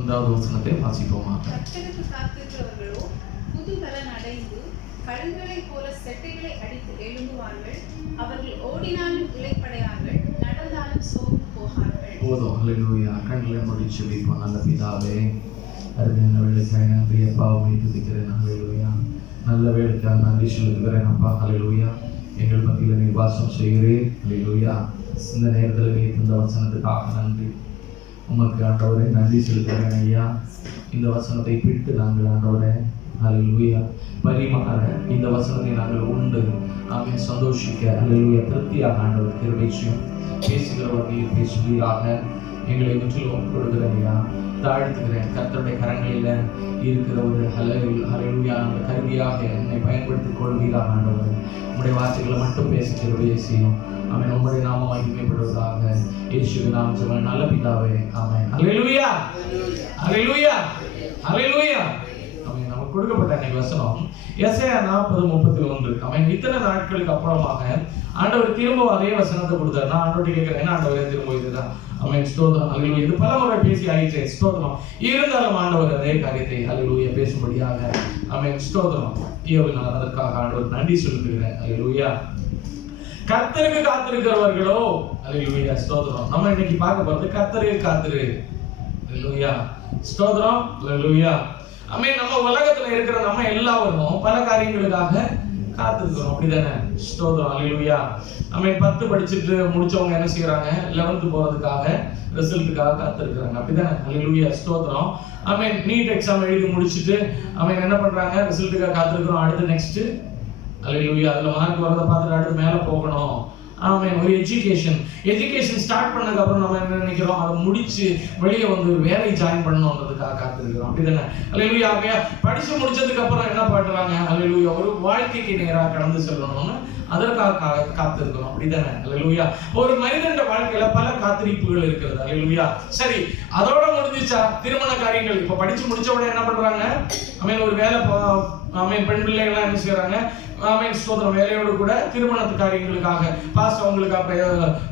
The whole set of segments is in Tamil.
21வது வசனத்தை வாசிப்போமாக. கர்த்தருக்கு காத்திருக்கிறவர்களோ புதுபலன் அடைந்து கழுகுகளைப் போல செட்டைகளை அடித்து எழும்புவார்கள். அவர்கள் ஓடினாலும் இளைப்படையார்கள், நடந்தாலும் சோர்ந்து போகார்கள். போதும். ஹல்லேலூயா. கண்களை மூடி ஜெபிப்போம். நல்ல பிதாவே, அருமையான வேலைக்காக நன்றி அப்பா, உம்மை துதிக்கிறேன். ஹல்லேலூயா. நல்ல வேலைக்காக நன்றி சொல்லுகிறேன் அப்பா. ஹல்லேலூயா. எங்கள் மத்தியில் நீர் வாசம் செய்கிறேன். ஹல்லேலூயா. இந்த நேரத்தில் நீர் இந்த வசனத்துக்காக நன்றி. உமக்கு ஆண்டவரே நன்றி செலுத்துகிறேன் ஐயா. இந்த வசனத்தை பிடித்து நாங்கள் ஆண்டவரே ஹல்லேலூயா பரிமாற இந்த வசனத்தை நாங்கள் உண்டு ஆமென் சந்தோஷிக்க ஹல்லேலூயா திருப்தியாக ஆண்டவர் கிருபை செய்யும். பேசுகிறவர் நீர் பேசுவீராக. எங்களை முற்றிலும் கொடுக்கிறேன் ஐயா, தாழ்த்துகிறேன். கர்த்தருடைய கரங்களில் இருக்கிற ஒரு ஹல்லேலூயா அந்த கருவியாக என்னை பயன்படுத்திக் கொள்வீராக ஆண்டவர். உங்களுடைய வார்த்தைகளை மட்டும் பேசி கிருபையை செய்யும். ஆமென். உம்முடைய நாமம் மகிமைப்படுவதாக. இயேசுவின் நாமத்தில் நல்ல பிதாவே. ஆமென். ஹல்லேலூயா. ஹல்லேலூயா. ஹல்லேலூயா. ஆமென். நமக்கு கொடுக்கப்பட்ட அன்னைக்கு வசனம் எசேயா 40:31. ஆமென். இத்தனை நாட்களுக்கு அப்புறமாக ஆண்டவர் திரும்ப அதே வசனத்தை கொடுத்தார். நான் ஆண்டவரை கேட்கிறேன், ஆண்டவரே திரும்ப இதுதான். ஆமென். ஸ்தோத்திரம். ஹல்லேலூயா. இது பல முறை பேசி ஆயிற்றே. ஸ்தோத்திரம். இருந்தாலும் ஆண்டவர் அதே காரியத்தை ஹல்லேலூயா பேசும்படியாக ஆமென். ஸ்தோத்திரம். நான் அதற்காக ஆண்டவர் நன்றி சொல்லுகிறேன். ஹல்லேலூயா. கர்த்தருக்கு காத்திருக்கிறவர்களோ ஹல்லேலூயா. ஸ்தோத்திரம். நம்ம இன்னைக்கு பார்க்க போறது கர்த்தருக்கு காத்திரு. ஹல்லேலூயா. ஸ்தோத்திரம். ஹல்லேலூயா. ஆமென். நம்ம உலகத்துல இருக்கிற நம்ம எல்லாரும் பல காரியங்களுக்காக காத்திருக்கிறோம். அப்படிதானே? ஸ்தோத்திரம். ஹல்லேலூயா. ஆமென். 10 படிச்சுட்டு முடிச்சவங்க என்ன செய்யறாங்க? 11th போறதுக்காக ரிசல்ட்டுக்காக காத்திருக்கிறாங்க. அப்படிதானே? ஹல்லேலூயா. ஸ்தோத்திரம். ஆமென். நீட் எக்ஸாம் எழுதி முடிச்சிட்டு ஆமென் என்ன பண்றாங்க? ரிசல்ட்டுக்காக காத்திருக்கிறோம். அடுத்து நெக்ஸ்ட் ஹல்லேலூயா அதுல மார்க் வரத பார்த்துட்டு அடுத்து மேல போகணும். ஆமென். ஒரு எஜுகேஷன் ஸ்டார்ட் பண்ணதுக்கு அப்புறம் நம்ம என்ன நினைக்கிறோம்? அதை முடிச்சு வெளியே வந்து ஒரு வேலை ஜாயின் பண்ணணும்ன்றதுக்காக காத்திருக்கிறோம். அப்படிதானே? ஹல்லேலூயா. படிச்சு முடிச்சதுக்கு அப்புறம் என்ன பண்றாங்க? ஹல்லேலூயா ஒரு வாழ்க்கைக்கு நேராக கடந்து செல்லணும்னு அதற்காக காத்திருக்கிறோம். அப்படிதானே? ஹல்லேலூயா. ஒரு மனிதன் வாழ்க்கையில பல காத்திருப்புகள் இருக்கிறது. ஹல்லேலூயா. சரி, அதோட முடிஞ்சிச்சா? திருமண காரியங்கள் இப்ப படிச்சு முடிச்ச உடனே என்ன பண்றாங்க? ஆமென். ஒரு வேலை ஆமென். பெண் பிள்ளைகள்லாம் என்ன செய்யறாங்க? ஆமென். ஸ்தோத்திரம். வேலையோடு கூட திருமணத்து காரியங்களுக்காக பாஸ்டர் அவங்களுக்காக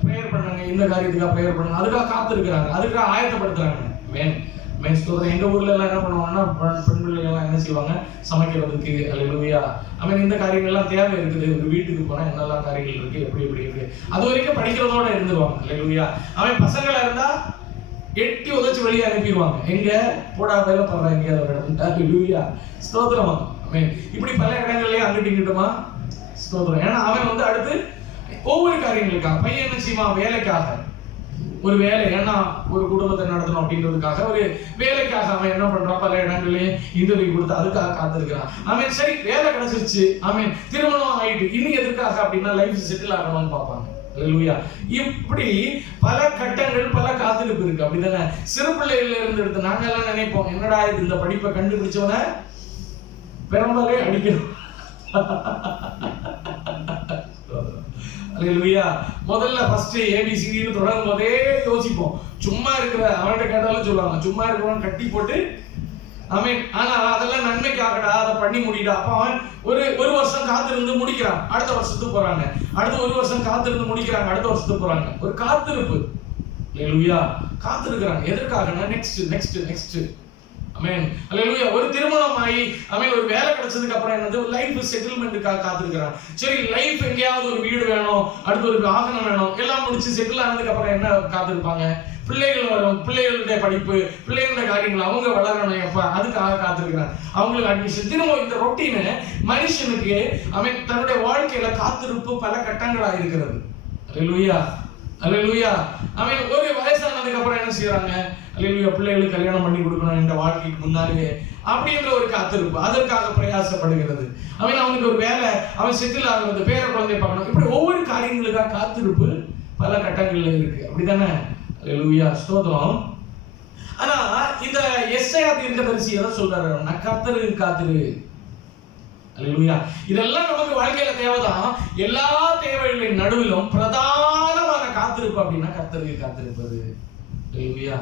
பிரேயர் பண்ணுங்க, இந்த காரியத்துக்காக பிரேயர் பண்ணுங்க, அதுக்காக காத்திருக்கிறாங்க, அதுக்காக ஆயத்தப்படுத்துறாங்க. மேன் ஸ்தோத்திரம். எங்க ஊர்ல எல்லாம் என்ன பண்ணுவாங்கன்னா பெண் பிள்ளைகள்லாம் என்ன செய்வாங்க? சமைக்கிறதுக்கு ஹல்லேலூயா. ஆமென். இந்த காரியங்கள்லாம் தேவை இருக்குது. ஒரு வீட்டுக்கு போனா என்னெல்லாம் காரியங்கள் இருக்கு, எப்படி அது வரைக்கும் படிக்கிறதோட இருந்துருவாங்க. ஹல்லேலூயா. அவன் பசங்களா இருந்தா எட்டி உதச்சு வெளியே அனுப்பிடுவாங்க. எங்க போடா வேலை பண்றாங்க ஒரு இடத்துல. ஹல்லேலூயா. ஸ்தோத்திரம். ஆமென். இப்படி பல இடங்கள்லயே அங்கிட்டு இங்கிட்டுமா ஸ்தோத்திரம். ஏன்னா அவன் வந்து அடுத்து ஒவ்வொரு காரியங்களுக்காக பையன் என்ன செய்வான்? வேலைக்காக ஒரு வேலை, ஏன்னா ஒரு குடும்பத்தை நடத்தணும் அப்படின்றதுக்காக ஒரு வேலைக்காக அவன் என்ன பண்றான்? பல இடங்கள்லயே இன்டர்வியூ கொடுத்து அதுக்காக காத்திருக்கிறான். அவன் சரி வேலை கிடைச்சிருச்சு, அவன் திருமணம் ஆயிட்டு இனி எதுக்காக அப்படின்னா லைஃப் செட்டில் ஆகணும்னு பார்ப்பாங்க. ஹல்லேலூயா. இப்படி பல கட்டங்கள் பல காத்திருப்பு இருக்கு. அப்படிதானே? சிறு பிள்ளைகள்ல இருந்து எடுத்து நாங்க எல்லாம் நினைப்போம், என்னடா இது இந்த படிப்பை கண்டுபிடிச்சவன பெரும்பாலே அடிக்கணும். ஹல்லேலூயா. முதல்ல ஃபர்ஸ்ட் ஏபிசிடின்னு தொடங்கும் போதே யோசிப்போம். சும்மா இருக்கிற அவன்கிட்ட கேட்டாலும் சொல்லுவாங்க, சும்மா இருக்கிறவன் கட்டி போட்டு ஆமென். ஆனா அதெல்லாம் நன்மைக்காகடா, அதை பண்ணி முடிடா. அப்ப அவன் ஒரு வருஷம் காத்திருந்து முடிக்கிறான், அடுத்த வருஷத்துக்கு போறாங்க. அடுத்த ஒரு வருஷம் காத்திருந்து முடிக்கிறாங்க, அடுத்த வருஷத்துக்கு போறாங்க. ஒரு காத்திருப்பு. ஹல்லேலூயா. காத்திருக்கிறாங்க. எதற்காகனா நெக்ஸ்ட் ஆமென். ஹல்லேலூயா. ஒரு திருமணம் ஆகி ஆமென் ஒரு வேலை கிடைச்சதுக்கு அப்புறம் என்னது? லைஃப் செட்டில்மெண்ட்டுக்காக காத்திருக்கிறான். சரி லைஃப் எங்கேயாவது ஒரு வீடு வேணும், அடுத்து ஒரு வாகனம் வேணும், எல்லாம் முடிச்சு செட்டில் ஆனதுக்கு அப்புறம் என்ன காத்திருப்பாங்க? பிள்ளைகள் வரும், பிள்ளைகளுடைய படிப்பு, பிள்ளைகளுடைய காரியங்கள் அவங்க வளரணும். எப்ப அதுக்காக காத்திருக்கிறாங்க. அவங்களுக்கு அட்மிஷன். திரும்ப இந்த ரொட்டீனு மனுஷனுக்கு அவன் தன்னுடைய வாழ்க்கையில காத்திருப்பு பல கட்டங்களா இருக்கிறது. ஹல்லேலூயா. ஹல்லேலூயா. அவன் ஒரு வயசானதுக்கு அப்புறம் என்ன செய்யறாங்க? ஹல்லேலூயா. பிள்ளைகளுக்கு கல்யாணம் பண்ணி கொடுக்கணும் இந்த வாழ்க்கைக்கு முன்னாலே அப்படின்ற ஒரு காத்திருப்பு, அதற்காக பிரயாசப்படுகிறது. அவனுக்கு ஒரு வேலை, அவன் செட்டில் ஆகிறது, பேர குழந்தை பார்க்கணும், இப்படி ஒவ்வொரு காரியங்களுக்காக காத்திருப்பு பல கட்டங்கள்ல இருக்கு. அப்படிதானே? ஹல்லேலூயா. ஸ்தோத்திரம். ஆனா இந்த எஸ்ஐயா தீர்க்கதரிசி எதை சொல்றாரு? நான் கர்த்தருக்கு காத்திரு. ஹல்லேலூயா. இதெல்லாம் நமக்கு வாழ்க்கையில தேவைதான். எல்லா தேவைகளின் நடுவிலும் பிரதானமான காத்திருப்பு அப்படின்னா கர்த்தருக்கு காத்திருப்பது. ஹல்லேலூயா.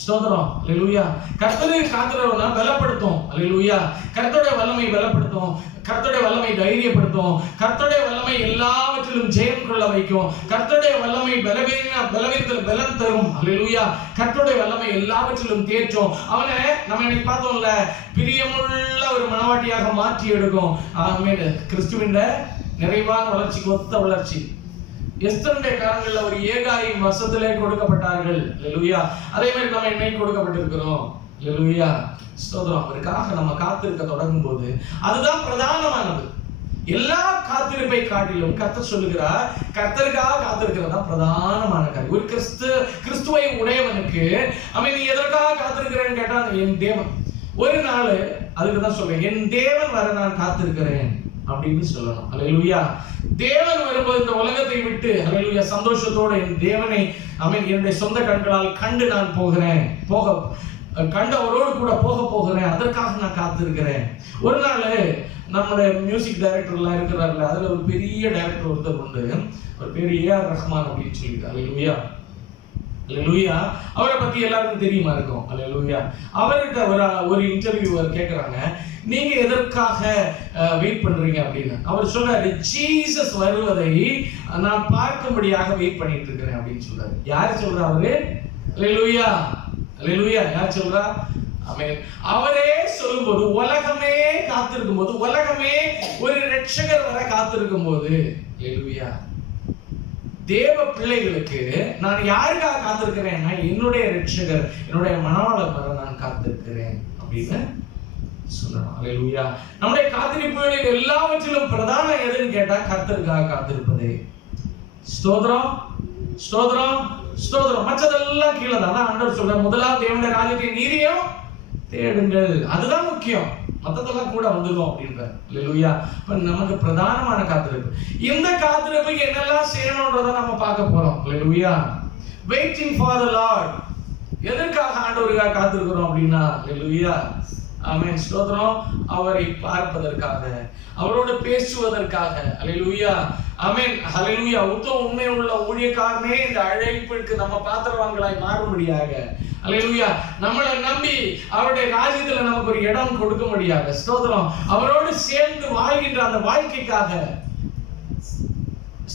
ஸ்தோத்திரம். அல்லேலூயா. கர்த்தரை காக்கிறவனா பலப்படுத்தும். அல்லேலூயா. கர்த்தருடைய வல்லமை பலப்படுத்தும். கர்த்தருடைய வல்லமை தைரியப்படுத்தும். கர்த்தருடைய வல்லமை எல்லாவற்றிலும் ஜெயம் கொள்ள வைக்கும். கர்த்தருடைய வல்லமை பலவீனத்தில் பலன் தரும். அல்லேலூயா. கர்த்தருடைய வல்லமை எல்லாவற்றிலும் தேற்றும். அவனை நம்ம இன்னைக்கு பார்த்தோம்ல, பிரியமுள்ள ஒரு மனவாட்டியாக மாற்றி எடுக்கும். ஆமென். கிறிஸ்துவின் நிறைவான வளர்ச்சிக்கு ஒத்த வளர்ச்சி. எஸ்தருடைய காலங்களில் ஒரு ஏகாயின் வசத்திலே கொடுக்கப்பட்டார்கள். அல்லேலூயா. அதே மாதிரி நம்ம இன்னைக்கு கொடுக்கப்பட்டிருக்கிறோம். அல்லேலூயா. ஸ்தோத்திரம். அவருக்காக நம்ம காத்திருக்க தொடங்கும் போது அதுதான் பிரதானமானது. எல்லா காத்திருப்பை காட்டிலும் கர்த்தர் சொல்லுகிறார், கர்த்தருக்காக காத்திருக்கிறது தான் பிரதானமான காரியம். ஒரு கிறிஸ்துவை உடையவனுக்கு அவன் நீ எதற்காக காத்திருக்கிறேன்னு கேட்டா, என் தேவன் ஒரு நாள் அதுக்கு தான் சொல்றேன், என் தேவன் வர நான் காத்திருக்கிறேன் அப்படின்னு சொல்லணும். அல்லேலூயா. தேவன் வரும்போது இந்த உலகத்தை விட்டு அல்லேலூயா சந்தோஷத்தோட என் தேவனை என்னுடைய சொந்த கண்களால் கண்டு நான் போகிறேன், கண்டவரோடு கூட போகிறேன், அதற்காக நான் காத்திருக்கிறேன். ஒரு நாள் நம்முடைய மியூசிக் டைரக்டர்லாம் இருக்கிறார்கள், அதுல ஒரு பெரிய டைரக்டர் ஒருத்தர் உண்டு, ஒரு பேர் ஏஆர் ரஹ்மான் அப்படின்னு சொல்லிட்டு. அல்லேலூயா. அல்லேலூயா. அவரை பத்தி எல்லாருக்கும் தெரியுமா இருக்கும். அல்லேலூயா. அவர்கிட்ட ஒரு இன்டர்வியூவர் கேட்குறாங்க, நீங்க எதற்காக வெயிட் பண்றீங்க அப்படின்னு. அவர் சொல்றாரு, ஜீசஸ் வருவதை நான் பார்க்கும்படியாக வெயிட் பண்ணிட்டு இருக்கிறேன் அப்படின்னு சொல்றாரு. யாரு சொல்றா அவரு? அல்லேலூயா. அல்லேலூயா. யார் சொல்றா? ஆமென். அவரே சொல்லும்போது, உலகமே காத்திருக்கும் போது, உலகமே ஒரு இரட்சகர் வர காத்திருக்கும் போது, அல்லேலூயா, தேவ பிள்ளைகளுக்கு நான் யாருக்காக காத்திருக்கிறேன்னா, என்னுடைய இரட்சகர், என்னுடைய மணவாளன் வர நான் காத்திருக்கிறேன் அப்படின்னு சொல்லணும். அல்லேலூயா. நம்முடைய காத்திருப்புகளில் எல்லாவற்றிலும் பிரதான எதுன்னு கேட்டா, கர்த்தருக்காக காத்திருப்பதே. ஸ்தோத்திரம், ஸ்தோத்திரம், ஸ்தோத்திரம். மற்றதெல்லாம் கீழே தான். ஆண்டவர் சொல்ற, முதலாவது தேவனுடைய ராஜ்யத்தை நீதியும் தேடுங்கள், அதுதான் முக்கியம், மற்றதெல்லாம் கூட வந்துடும் அப்படின்ற. அல்லேலூயா. இப்ப நமக்கு பிரதானமான காத்திருப்பு. இந்த காத்திருப்புக்கு என்னெல்லாம் செய்யணும்ன்றதை நம்ம பார்க்க போறோம். அல்லேலூயா. Waiting for the Lord. எதற்காக ஆண்டவருக்காக காத்திருக்கிறோம் அப்படின்னா, அல்லேலூயா, ஆமென், ஸ்தோத்திரம், அவரை பார்ப்பதற்காக, அவரோடு பேசுவதற்காக. அல்லேலூயா. ஆமென். ஹல்லேலூயா. உண்மை உள்ள ஊழியக்காரனே இந்த அழைப்பிற்கு நம்ம பாத்திரவான்களாய் மாறும்படியாக, அல்லேலூயா, நம்மளை நம்பி அவருடைய ராஜ்யத்துல நமக்கு ஒரு இடம் கொடுக்கும்படியாக, ஸ்தோத்திரம், அவரோடு சேர்ந்து வாழ்கின்ற அந்த வாழ்க்கைக்காக,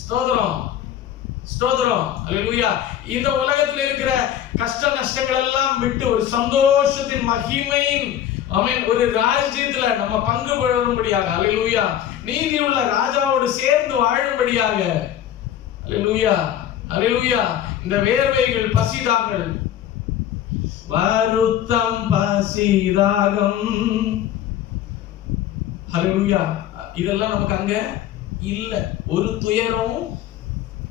ஸ்தோத்திரம், ஸ்தோத்திரம். அல்லேலூயா. இந்த உலகத்தில் இருக்கிற கஷ்ட நஷ்டங்கள் எல்லாம் விட்டு ஒரு சந்தோஷத்தின் மகிமையின் ஒரு ராஜ்யத்துல நம்ம பங்கு பெறும்படியாக, அல்லேலூயா, நீதி உள்ள ராஜாவோடு சேர்ந்து வாழும்படியாக, அல்லேலூயா, அல்லேலூயா. இந்த வேர்வைகள், பசிதாங்கள், வருத்தம், பசிதாகம், அல்லேலூயா, இதெல்லாம் நமக்கு அங்க இல்ல. ஒரு துயரம்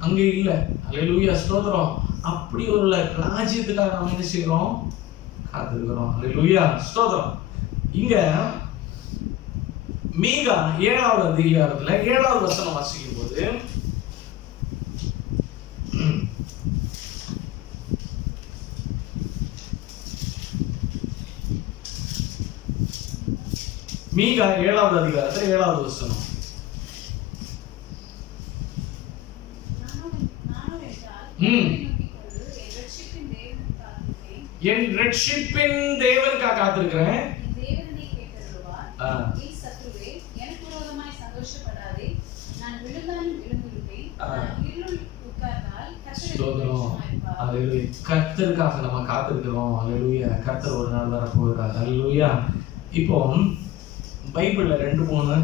அங்க இல்ல. அல்லேலூயா. ஸ்தோத்திரம். அப்படி ஒரு ராஜ்யத்துக்காக நம்ம என்ன செய்யறோம்? காத்திருக்கிறோம். அல்லேலூயா. ஸ்தோத்திரம். இங்க மீகா 7வது அதிகாரத்துல 7வது வசனம் வாசிக்கும் போது, மீகா 7வது அதிகாரத்துல 7வது வசனம், என் ரட்சிப்பின் தேவனுக்காக காத்திருக்கிறேன். கர்த்தருக்காக நம்ம காத்திருக்கிறோம். அல்லேலூயா. கர்த்தர் ஒரு நாள் வர போகிறார். அல்லேலூயா. இப்போ பைபிள்ல 2-3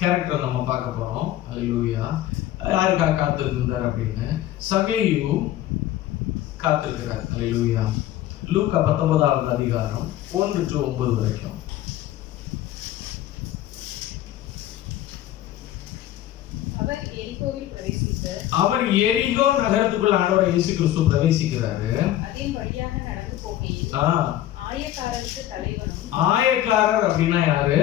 கேரக்டர் நம்ம பார்க்க போறோம். அல்லேலூயா. யாருக்காக காத்திருந்தார் அப்படின்னு, சகேயு காத்திருக்கிறார். அல்லேலூயா. லூக்கா 19வது அதிகாரம் 1-9 வரைக்கும். அவர் எரிகோ நகரத்துக்குள்ள ஆண்டவர் இயேசு கிறிஸ்து பிரவேசிக்கிறாரு. அதன் வழியாக நடந்து போகையில் ஆயக்காரருக்கு தலைவனும், ஆயக்காரர் அப்படின்னா யாரு?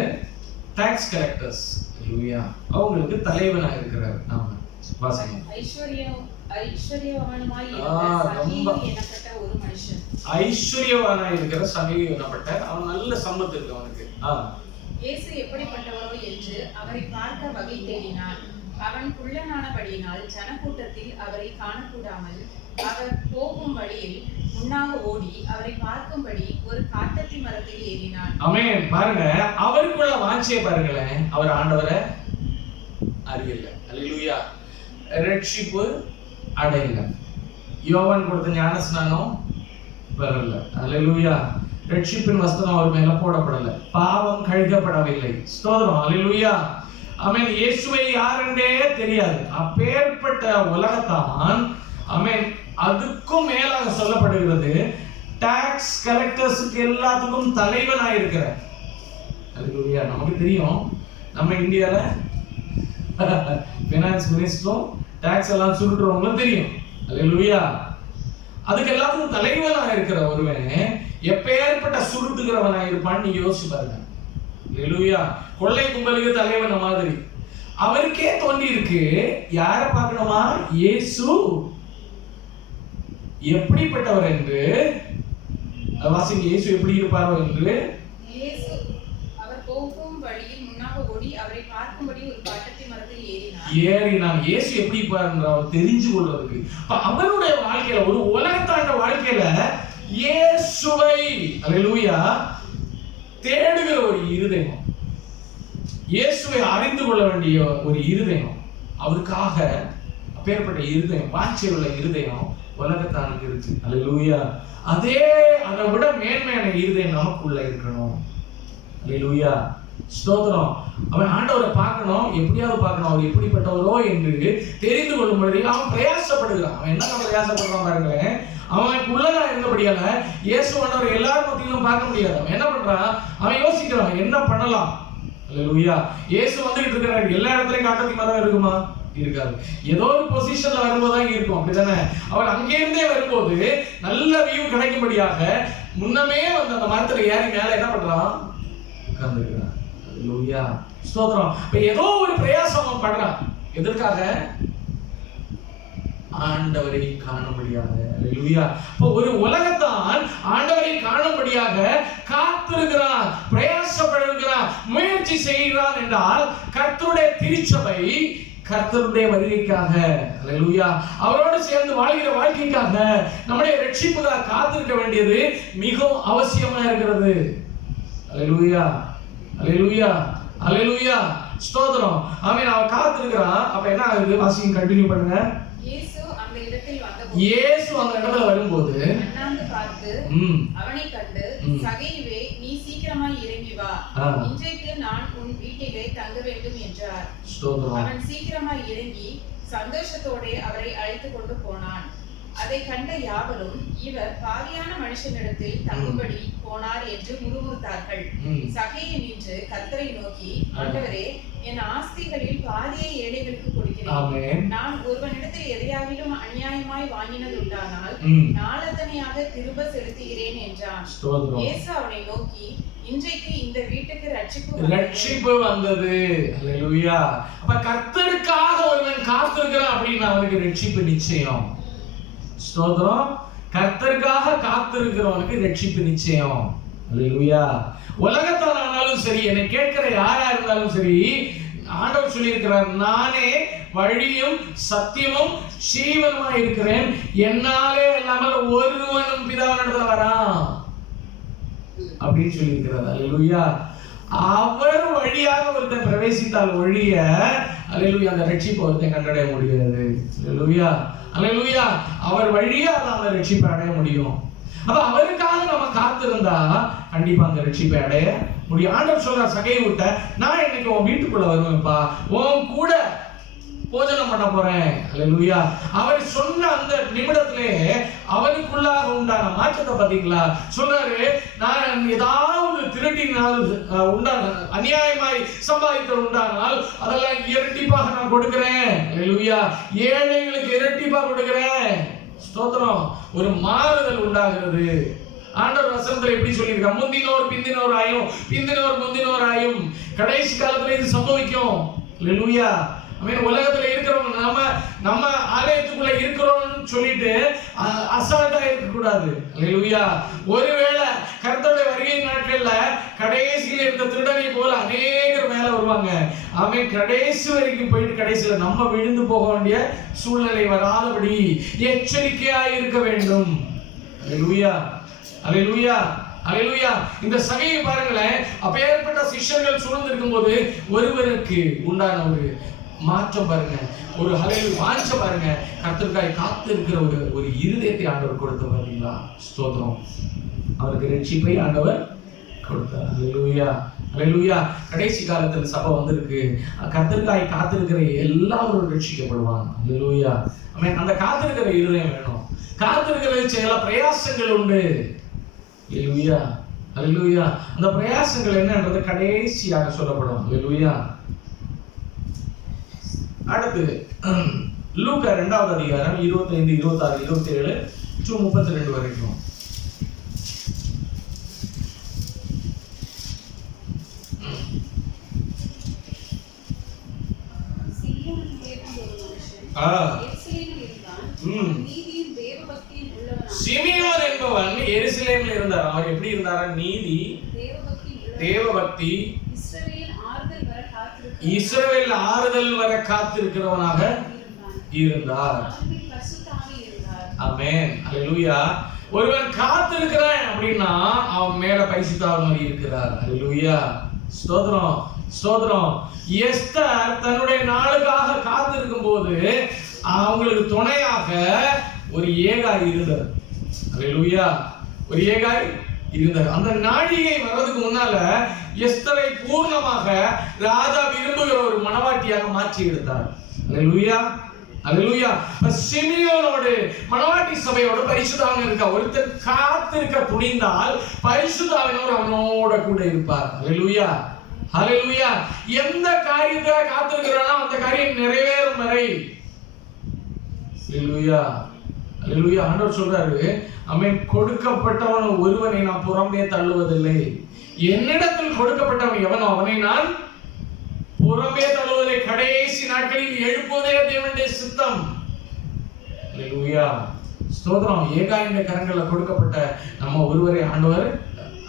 Tax collectors. அல்லேலூயா. அவங்களுக்கு தலைவனா இருக்கிறார். நாம வாசிங்க. ஐஸ்வர்யவானாய் இருக்கிற ஒரு மனுஷன், ஐஸ்வர்யவானாய் இருக்கிற சகேயு எனப்பட்ட அவன் நல்ல சம்பத்து இருக்கு அவனுக்கு. இயேசு எப்படிப்பட்டவரோ என்று அவரை பார்க்க வகை தேடினான். அவன் குள்ளனானபடியினால் ஜனக்கூட்டத்தில் அவரை காணக்கூடாமல் அவர் போகும் வழியில் முன்னாக ஓடி அவரை பார்க்கும்படி ஒரு காட்டத்தி மரத்தில் ஏறினான். ஆமென். பாருங்க, அவருக்குள்ள வாஞ்சையை பாருங்களேன். அவர் ஆண்டவரை அறியல. அல்லேலூயா. ரட்சிப்பு அடையல. யோவான் கொடுத்த ஞானஸ்நானம் பெறல. அல்லேலூயா. ரட்சிப்பின் வஸ்திரம் அவர் மேல போடப்படல. பாவம் கழுகப்படவில்லை. ஸ்தோத்திரம். அல்லேலூயா. ஆமென். இயேசுவை யாரென்றே தெரியாது. அப்பேற்பட்ட உலகத்தான் ஆமென். அதுக்கும் மேலாக சொல்லப்படுகிறது, டாக்ஸ் கலெக்டர்ஸ்க்கு எல்லாத்துக்கும் தலைவனாக இருக்கிறார். அல்லேலூயா. நமக்கு தெரியும், நம்ம இந்தியால ஃபைனான்ஸ் மினிஸ்டரும் டாக்ஸ் எல்லாம் சுருட்டுறவங்களும் தெரியும். அல்லேலூயா. அதுக்கு எல்லாத்துக்கும் தலைவனாக இருக்கிற ஒருவன் எப்பேற்பட்ட சுருட்டுகிறவனாக இருப்பான்னு நீங்க யோசிச்சு பாருங்க. அல்லேலூயா. கொள்ளை கும்பலுக்கு தலைவன் மாதிரி அவருக்கே தோண்டி இருக்கு, யாரை பார்க்கணுமா? இயேசு எப்படிப்பட்டவர் என்று வாசிங்க. இயேசு எப்படி இருப்பாரோ என்று. இயேசு அவர் போகும் வழியில் முன்னாக ஓடி அவரை பார்க்கும்படி ஒரு காட்டத்தி மரத்தில் ஏறினான். இயேசு எப்படி இருப்பாருன்ற அவர் தெரிஞ்சு கொள்றதுக்கு அவருடைய வாழ்க்கையில, ஒரு உலகத்தாண்ட வாழ்க்கையில இயேசுவை அல்லேலூயா தேடுகிற ஒரு இருதயம், இயேசுவை அறிந்து கொள்ள வேண்டிய ஒரு இருதயம், அவருக்காக அப்பேற்பட்ட இருதயம், வாஞ்சை உள்ள இருதயம் உலகத்தானுக்கு இருக்கு. அல்லேலூயா. அதே அதை விட மேன்மையான இருதயம் நமக்குள்ள இருக்கணும். அல்லேலூயா. ஸ்தோத்திரம். அவன் ஆண்டவரை பார்க்கணும், எப்படியாவது பார்க்கணும், அவர் எப்படிப்பட்டவரோ என்று தெரிந்து கொள்ளும் பொழுது அவன் பிரயாசப்படுகிறான். அவன் என்ன பிரயாசப்படுறான் பாருங்களேன். அவனுக்குள்ளதா இருந்தபடியால இயேசு ஆண்டவர் எல்லாரும் மத்தியிலும் பார்க்க முடியாது. அவன் என்ன பண்றான்? அவன் யோசிக்கிறான், என்ன பண்ணலாம். அல்லேலூயா. இயேசு வந்துகிட்டு இருக்கிறாரு. எல்லா இடத்துலயும் காட்டத்தி மரம் இருக்குமா? இருக்காது. ஏதோ ஒரு பொசிஷன்ல வரும்போதுதான் இருக்கும். அப்படித்தானே? அவர் அங்கே இருந்தே வரும்போது நல்ல வியூ கிடைக்கும்படியாக முன்னமே வந்து அந்த மரத்துல ஏறி மேல என்ன பண்றான்? உட்கார்ந்துருக்கிறான். அல்லேலூயா. ஸ்தோத்திரம். இப்ப ஏதோ ஒரு பிரயாசம் அவன் பண்றான். எதற்காக? ஆண்டவரை காணும்படியாக. அல்லேலூயா. இப்போ ஒரு உலகத்தான் ஆண்டவரை காணும்படியாக காத்திருக்கிறான், பிரயாசப்படுகிறான், முயற்சி செய்கிறான் என்றால் கர்த்தருடைய திருச்சபை கர்த்தருடைய வருகைக்காக, அல்லேலூயா, அவரோடு சேர்ந்து வாழ்கிற வாழ்க்கைக்காக, நம்முடைய ரட்சிப்புக்காக காத்திருக்க வேண்டியது மிகவும் அவசியமா இருக்கிறது. அல்லேலூயா. அல்லேலூயா. அல்லேலூயா. ஸ்தோத்திரம். ஆமென். அவன் காத்திருக்கிறான். அப்ப என்ன ஆகுது? வாசிங்க, கண்டினியூ பண்ணுங்க. இயேசு அந்த இடத்துல வரும்போது அண்ணாந்து பார்த்து அவனை கண்டு, சகேயுவே, நீ சீக்கிரமாய் இறங்கி வா, இன்றைக்கு நான் உன் வீட்டிலே தங்க வேண்டும் என்றார். அவன் சீக்கிரமாய் இறங்கி சந்தோஷத்தோட அவரை அழைத்து கொண்டு போனான். அதை கண்ட யாவரும் இவர் பாவியான மனுஷனிடத்தில் தங்கும்படி போனார் என்று முறுமுறுத்தார்கள். சகேயு நின்று கர்த்தரை நோக்கி, ஆண்டவரே, என் ஆஸ்திகளில் பாதியை ஏழைகளுக்கு கொடுக்கிறேன். நான் ஒருவனிடத்தில் எதையாகிலும் அநியாயமாய் வாங்கினது உண்டானால் நாளத்தனையாக திரும்ப செலுத்துகிறேன் என்றான். இயேசு அவனை நோக்கி, இன்றைக்கு இந்த வீட்டுக்கு ரட்சிப்பு வந்தது. அல்லேலூயா. அப்ப கர்த்தருக்காக ஒருவன் காத்திருக்கிறான் அப்படின்னா அவனுக்கு ரட்சிப்பு நிச்சயம். ஸ்தோத்திரம். கர்த்தருக்காக காத்திருக்கிறவனுக்கு ரட்சிப்பு நிச்சயம். அல்லேலூயா. உலகத்தால் ஆனாலும் சரி, என்னை கேட்கிற யாரா இருந்தாலும் சரி, ஆண்டவர் சொல்லி இருக்கிறார், நானே வழியும் சத்தியமும் ஜீவனுமாய் இருக்கிறேன், என்னாலே இல்லாமல் ஒருவனும் பிதாவினிடத்தில் வரான் அப்படின்னு சொல்லி இருக்கிறார். அல்லேலூயா. அவர் வழியாக ஒருத்தன் பிரவேசித்தால் ஒழிய, அல்லேலூயா, அந்த ரட்சிப்பை ஒருத்தன் கண்டடைய முடியாது. அல்லேலூயா. அல்லேலூயா. அவர் வழியா அந்த ரட்சிப்பை அடைய முடியும். அப்ப அவருக்காக நம்ம காத்திருந்தா கண்டிப்பா அந்த ரட்சிப்பை அடைய முடியும். ஆண்டவர் சொல்றார் சகேயுவிட்ட, நான் இன்னைக்கு உன் வீட்டுக்குள்ள வருவேன்ப்பா, உன் கூட போஜனம் பண்ண போறேன். அல்லேலூயா. அவர் சொன்ன அந்த நிமிடத்திலே அவனுக்குள்ளாக உண்டான மாற்றத்தை பாத்தீங்களா? சொல்றாரு, நான் ஏதாவது திருட்டினால் உண்டான அநியாயமாய் சம்பாதித்தல் உண்டானால் அதெல்லாம் இரட்டிப்பாக நான் கொடுக்கிறேன். அல்லேலூயா. ஏழைகளுக்கு இரட்டிப்பா கொடுக்கிறேன். ஸ்தோத்திரம். ஒரு மாறுதல் உண்டாகிறது. ஆண்டவர் வசனத்துல எப்படி சொல்லியிருக்கார்? முந்தினோர் பிந்தினோர் ஆயும், பிந்தினோர் முந்தினோர் ஆயும். கடைசி காலத்துல இது சம்பவிக்கும். அல்லேலூயா. உலகத்துல இருக்கிறவங்க நம்ம ஆலயத்துக்குள்ள இருக்கிறோம்னு சொல்லிட்டு அசால்ட்டா இருக்க கூடாது. அல்லேலூயா. ஒருவேளை கர்த்தருடைய வருகை நாட்கள்ல கடைசியில இருந்த திருடனை போல அநேகர் மேல வருவாங்க. அவன் கடைசி வரைக்கும் போயிட்டு கடைசியில நம்ம விழுந்து போக வேண்டிய சூழ்நிலை வராதபடி எச்சரிக்கையாய் இருக்க வேண்டும். அல்லேலூயா, அல்லேலூயா, அல்லேலூயா. இந்த சகையை பாருங்களேன், அப்பேற்பட்ட சிஷ்யர்கள் சூழ்ந்திருக்கும் போது ஒருவருக்கு உண்டான ஒரு மாற்றம் பாருங்க, ஒரு வாஞ்ச பாருங்க, கர்த்தருக்காய் காத்து இருக்கிற ஒரு இருதயத்தை ஆண்டவர் கொடுத்த பாத்தீங்களா? ஸ்தோத்திரம். அவருக்கு ரட்சிப்பை ஆண்டவர் கொடுத்தார். அல்லேலூயா, அல்லேலூயா. கடைசி காலத்துல சபை வந்திருக்கு, கர்த்தருக்காய் காத்திருக்கிற எல்லாரும் ரட்சிக்கப்படுவாங்க. அல்லேலூயா. அந்த காத்திருக்கிற இருதயம் வேணும். காத்திருக்கிற சில பிரயாசங்கள் உண்டு. அல்லேலூயா, அல்லேலூயா. அந்த பிரயாசங்கள் என்னன்றது கடைசியாக சொல்லப்படும். அல்லேலூயா. அடுத்து லூக்கா 2வது அதிகாரம் 25, 26, 27 to 32 வரைக்கும். சிமியோன் என்பவன் எருசலேமில் இருந்தார். அவர் எப்படி இருந்தாரா? நீதி, தேவபக்தி, இஸ்ரவேல் ஆறுதல் வர காத்திருக்கிறவனாக இருந்தார். ஆமென், அல்லேலூயா. ஒருவன் காத்திருக்கிறான் அப்படின்னா அவன் மேல பரிசுத்த ஆவி இருக்கிறார். அல்லேலூயா, ஸ்தோத்திரம், ஸ்தோத்திரம். எஸ்தர் தன்னுடைய நாளுக்காக காத்திருக்கும் போது அவங்களுக்கு துணையாக ஒரு ஏகாய் இருந்தார். அல்லேலூயா, ஒரு ஏகாய் இருந்தார். அந்த நாழிகை வர்றதுக்கு முன்னால எஸ்தரை பூர்ணமாக ராஜா விரும்புகிற ஒரு மணவாட்டியாக மாற்றி எடுத்தார். அல்லேலூயா, அல்லேலூயா. சிமியோனோடு மணவாட்டி சபையோட பரிசுத்த ஆவி இருக்கா. ஒருத்தர் காத்திருக்க துணிந்தால் பரிசுத்த ஆவியோடு அவனோட கூட இருப்பார். அல்லேலூயா, அல்லேலூயா. எந்த காரியத்தை காத்திருக்கிறானோ அந்த காரியம் நிறைவேறும் வரை. அல்லேலூயா, அல்லேலூயா. ஆண்டவர் சொல்றாரு, அவன் கொடுக்கப்பட்டவன் ஒருவனை நான் புறம்பே தள்ளுவதில்லை. என்னிடத்தில் கொடுக்கப்பட்டவன் எவனோ அவனை நான் புறம்பே தள்ளுவதில்லை. கடைசி நாட்களில் எழுப்புவதே தேவனுடைய சித்தம். அல்லேலூயா, ஸ்தோத்திரம். ஏகாயின கரங்களில் கொடுக்கப்பட்ட நம்ம ஒருவரை ஆண்டவர்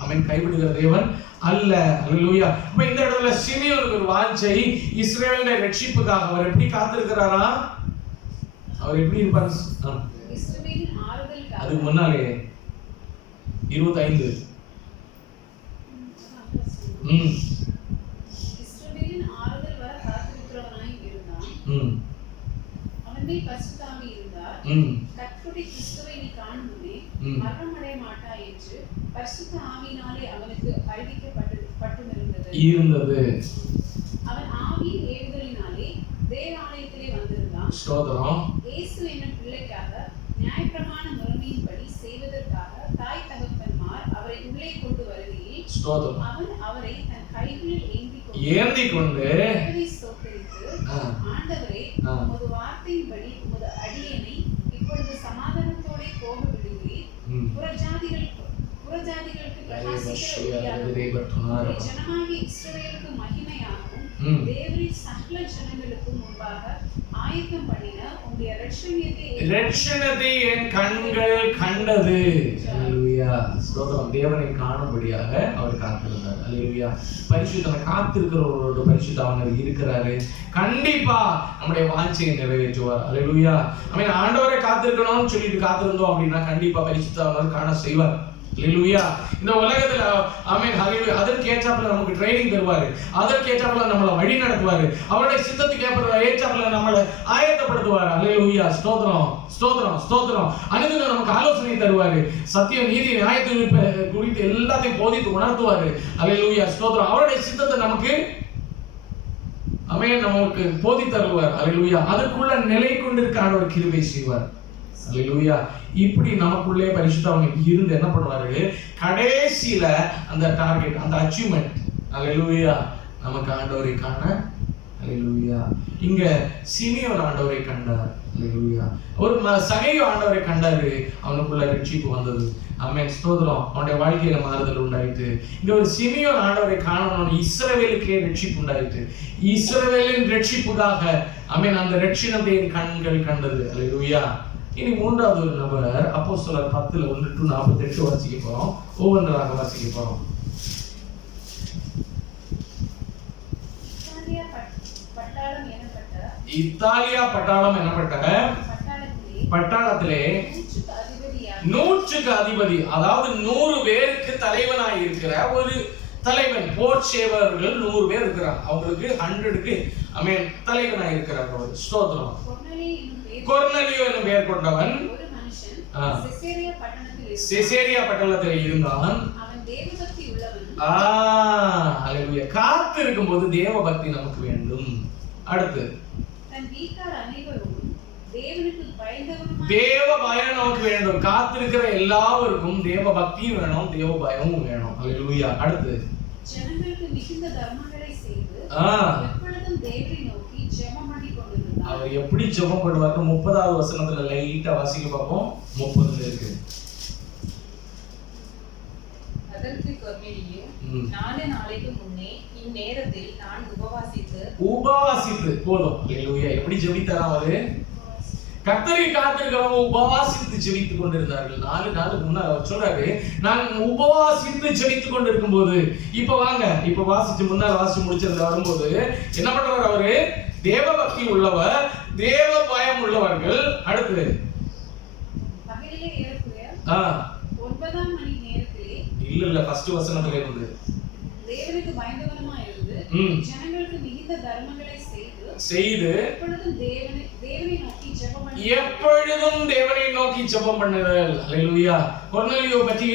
அவன் கைவிடுகிற தேவன் அல்ல. அல்லேலூயா. அப்ப இந்த இடத்துல சிமியோனுக்கு ஒரு வாஞ்சை, இஸ்ரவேலுடைய ரட்சிப்புக்காக. அவர் எப்படி காத்திருக்கிறாரா? அவர் எப்படி இருப்பார்? அதுக்கு முன்னாலே 25 இஸ்ரவேலின் ஆறுதல் வர காத்திருக்கிறவனாய் இருந்தான். அவனே பரிசுத்த ஆவி இருந்தார். கர்த்தருடைய கிறிஸ்துவை நீ காணும்படி மரணமடைய மாட்டாய் என்று பரிசுத்த ஆவியினாலே அவனுக்கு அறிவிக்கப்பட்டிருந்தது. அவன் ஆவியின் ஏவுதலினாலே தேவாலயத்திலே வந்திருந்தான். ஸ்தோத்திரம். இயேசு என்னும் பிள்ளைக்காக நியாயப்பிரமாண முறைமையின்படி செய்வதற்காக தாய் தகப்பன்மார் அவரை உள்ளே கொண்டு வருகையில் அவன் அவரை தன் கைகளில் ஏந்தி கொண்டு ஸ்தோத்திரித்து, ஆண்டவரே, உமது வார்த்தையின்படி உமது அடியேனை இப்பொழுது சமாதானத்தோட போக விடுகிறீர். புறஜாதிகளுக்கு பிரகாசிக்கிற ஜனமாகிய இஸ்ரவேலுக்கு மகிமையாகவும் தேவரின் சகல ஜனங்களுக்கு முன்பாக ஆயத்தம் பண்ணின உம்முடைய இரட்சணியத்தை என் கண்கள் கண்டது. அல்லேலூயா, ஸ்தோத்திரம். தேவனை காணும்படியாக அவர் காத்திருந்தார். அல்லேலூயா. பரிசுத்தனை காத்திருக்கிறவரோட பரிசுத்தவர் இருக்கிறாரு. கண்டிப்பா நம்முடைய வாஞ்சையை நிறைவேற்றுவார். அல்லேலூயா. ஆண்டவரை காத்திருக்கணும்னு சொல்லிட்டு காத்திருந்தோம் அப்படின்னா கண்டிப்பா பரிசுத்தவர் காண செய்வார். அல்லேலூயா. இந்த உலகத்துல ஆமென், ஹல்லேலூயா. அதற்கு ஏற்றாப்புல நமக்கு ட்ரைனிங் தருவாரு. அதற்கு ஏற்றாப்புல நம்மளை வழி நடத்துவாரு. அவருடைய சித்தத்துக்கு ஏற்றாப்புல நம்மளை ஆயத்தப்படுத்துவாரு. அல்லேலூயா, ஸ்தோத்திரம், ஸ்தோத்திரம், ஸ்தோத்திரம். அனுதினம் நமக்கு ஆலோசனை தருவாரு. சத்தியம், நீதி, நியாயத்தை குறித்து எல்லாத்தையும் போதித்து உணர்த்துவாரு. அல்லேலூயா, ஸ்தோத்திரம். அவருடைய சித்தத்தை நமக்கு நமக்கு போதி தருவார். அல்லேலூயா. அதற்குள்ள நிலை கொண்டிருக்க ஆண்டவர் கிருபை செய்வார். அல்லேலூயா. இப்படி நமக்குள்ளே பரிசுத்தவங்க இருந்து என்ன பண்ணுவாரு, கடைசியில அந்த டார்கெட், அந்த அச்சீவ்மெண்ட், அல்லேலூயா, நமக்கு ஆண்டவரை காண. அல்லேலூயா. இங்க சிமியோன் ஆண்டவரை கண்டார். அல்லேலூயா. ஒரு சகையோ ஆண்டவரை கண்டாரு, அவனுக்குள்ள ரட்சிப்பு வந்தது. ஆமென், ஸ்தோத்திரம். அவனுடைய வாழ்க்கையில மாறுதல் உண்டாயிட்டு. இங்க ஒரு சிமியோன் ஆண்டவரை காணணும்னு இஸ்ரவேலுக்கே ரட்சிப்பு உண்டாயிட்டு. இஸ்ரவேலின் ரட்சிப்புக்காக ஆமென் அந்த ரட்சணத்தை கண்கள் கண்டது. அல்லேலூயா. இனி மூன்றாவது ஒரு நபர் அப்போஸ்தலர் 10 1 to 48 வாசிக்க போறோம். ஒவ்வொன்றாக வாசிக்க போறோம். இத்தாலியா பட்டாளம் என்னப்பட்ட பட்டாளத்திலே 100க்கு அதிபதி, அதாவது 100 பேருக்கு தலைவனாய் இருக்கிற ஒரு தலைவன். போர் சேவகர்கள் 100 பேர் இருக்கிறாங்க. அவங்களுக்கு 100க்கு தலைவனாய் இருக்கிறார் அவர். ஸ்தோத்திரம். கொர்நேலியு என்னும் பெயர் கொண்டவன் செசேரியா பட்டணத்தில் இருந்தான். ஹல்லேலூயா. காத்து இருக்கும்போது தேவ பக்தி நமக்கு வேண்டும். அடுத்து தேவ பயம் நமக்கு வேண்டும். காத்திருக்கிற எல்லாருக்கும் தேவ பக்தியும் வேணும், தேவ பயமும் வேணும். ஹல்லேலூயா. அடுத்து ஜனங்களுக்கு மிகுந்த தர்மங்களை செய்து எப்பொழுதும் தேவனை நோக்கி ஜெபம் பண்ணிக் கொண்டிருந்தார். அவர் எப்படி ஜெபம் பண்ணுவார்? 30வது வசனத்துல லைட்டா வாசிக்க பார்ப்போம். 30ல இருக்கு. அதற்கு கொர்நேலியு 4 நாளைக்கு முன்னே இந்நேரத்தில் நான் உபவாசித்து போதும். ஹல்லேலூயா. எப்படி ஜெபித்தார் அவரு? கர்த்தரை காத்திருக்கிறவங்க உபவாசித்து ஜெபித்துக் கொண்டிருந்தார்கள். 4 நாளுக்கு முன்னாடி அவர் சொல்றாரு, நான் உபவாசித்து ஜெபித்துக் கொண்டிருக்கும் போது, இப்ப வாங்க, இப்ப வாசிச்சு முன்னால வாசிச்சு முடிச்சிருந்த வரும்போது என்ன பண்றாரு அவரு? தேவ பக்தி உள்ளவர், தேவ பயம் உள்ளவர்கள். அடுத்து பகலிலே ஏறக்குறைய 9 மணி நேரத்திலே இல்ல ஃபர்ஸ்ட் வசனத்துல இருந்து தேவனுக்கு பயந்தவனுமாய் இருந்து ஜனங்களுக்கு மிகுந்த தர்மங்களை செய்து எப்பொழுதும் தேவனை நோக்கி ஜெபம் பண்ணுதல். ஹல்லேலூயா. கொர்நேலியு பற்றி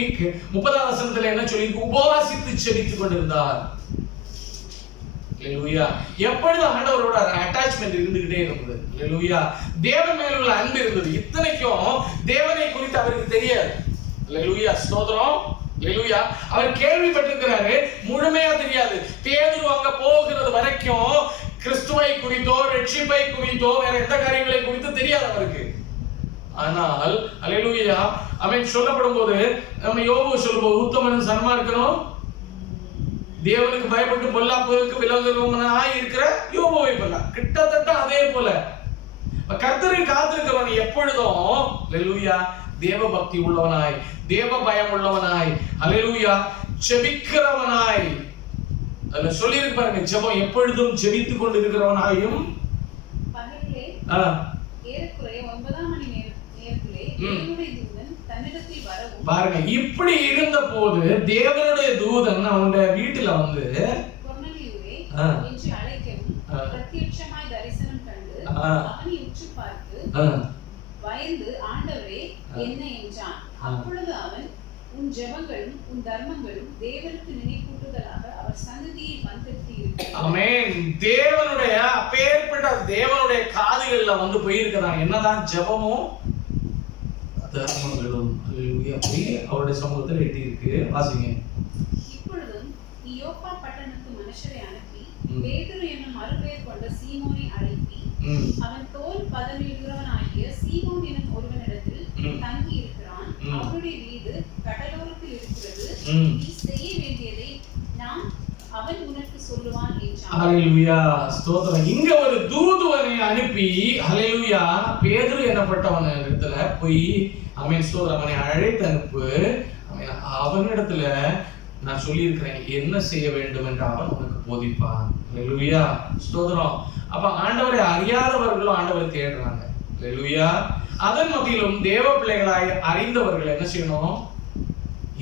30வது வசனத்துல என்ன சொல்லி? உபவாசித்து ஜெபித்துக் கொண்டிருந்தார். ஹல்லேலூயா. எப்பொழுதும் ஆண்டவரோட அட்டாச்மென்ட் இருந்துகிட்டே இருந்தது. ஹல்லேலூயா. தேவன் மேல உள்ள அன்பு இருந்தது. இத்தனைக்கும் தேவனை குறித்து அவருக்கு தெரியாது. ஹல்லேலூயா. ஸ்தோத்திரம். ஹல்லேலூயா. அவர் கேள்விப்பட்டிருக்கிறாரு, முழுமையா தெரியாது. பேதுரு அங்க போகிறது வரைக்கும் கிறிஸ்துவை குறித்தோ ரட்சிப்பை குறித்தோ வேற எந்த காரியங்களை குறித்து தெரியாது அவருக்கு. ஆனால் ஹல்லேலூயா அவன் சொல்லப்படும் போது நம்ம யோபு சொல்லும்போது உத்தமனும் சன்மார்க்கனும் தேவனுக்கு பயப்பட்டு பொல்லாப்புக்கு விலகுறவனாய் இருக்கிற யோபுவை போல கிட்டத்தட்ட அதே போல கர்த்தரை காத்திருக்கிறவன் எப்பொழுதும் ஹல்லேலூயா தேவ பக்தி உள்ளவனாய், தேவ பயம் உள்ளவனாய், ஹல்லேலூயா ஜெபிக்கிறவனாய். அதுல சொல்லி இருக்கு பாருங்க, ஜெபம் எப்பொழுதும் ஜெபித்துக் கொண்டிருக்கிறவனாயும் பகலிலே ஏறக்குறைய 9 மணி நேரத்திலே தேவனுடைய தூதன் தன்னிடத்தில் வரவும். பாருங்க, இப்படி இருந்த போது தேவனுடைய தூதன் அவனுடைய வீட்டுல வந்து கொர்நேலியுவே என்று அழைக்கவும் பிரத்யட்சமாய் தரிசனம் கண்டு அவனை உற்று பார்த்து பயந்து ஆண்டவரே என்ன என்றான். அப்பொழுது அவன் உன் ஜெபங்களும் உன் தர்மங்களும் தேவனுக்கு நினைப்பூட்டுதலாக அவர் சந்நிதியில் வந்திருக்கிறது. ஆமென். தேவனுடைய அப்பேற்பட்ட தேவனுடைய காதுகள்ல வந்து போயிருக்கிறான். என்னதான் ஜெபமும் தர்மங்களும் அவருடைய சமூகத்தில் எட்டி இருக்கு. வாசிங்க. இப்பொழுதும் யோப்பா பட்டணத்து மனுஷரை அனுப்பி பேதுரு என்னும் மறுபெயர் கொண்ட சீமோனை அழைப்பி அவன் தோல் பதனிடுகிறவனாகிய சீமோன் என்னும் ஒருவனிடத்தில் தங்கி இருக்கிறான். அவனுடைய வீடு கடலோரத்தில் இருக்கிறது. நீ செய்ய வேண்டியதை நான் அவன் உனக்கு சொல்லுவான் என்றான். ஹல்லேலூயா. ஸ்தோத்திரம். இங்க ஒரு தூதுவனை அனுப்பி ஹல்லேலூயா பேதுரு என்னப்பட்டவன் இடத்துல போய் அவன் ஸ்தோத்திரம் அவனை அழைத்து அனுப்பு. அவனிடத்துல நான் சொல்லி இருக்கிறேன் என்ன செய்ய வேண்டும் என்று அவன் உனக்கு போதிப்பான். ஹல்லேலூயா. ஸ்தோத்திரம். அப்ப ஆண்டவரை அறியாதவர்களும் ஆண்டவரை தேடுறாங்க. ஹல்லேலூயா. அதன் மத்தியிலும் தேவ பிள்ளைகளாய் அறிந்தவர்கள் என்ன செய்யணும்?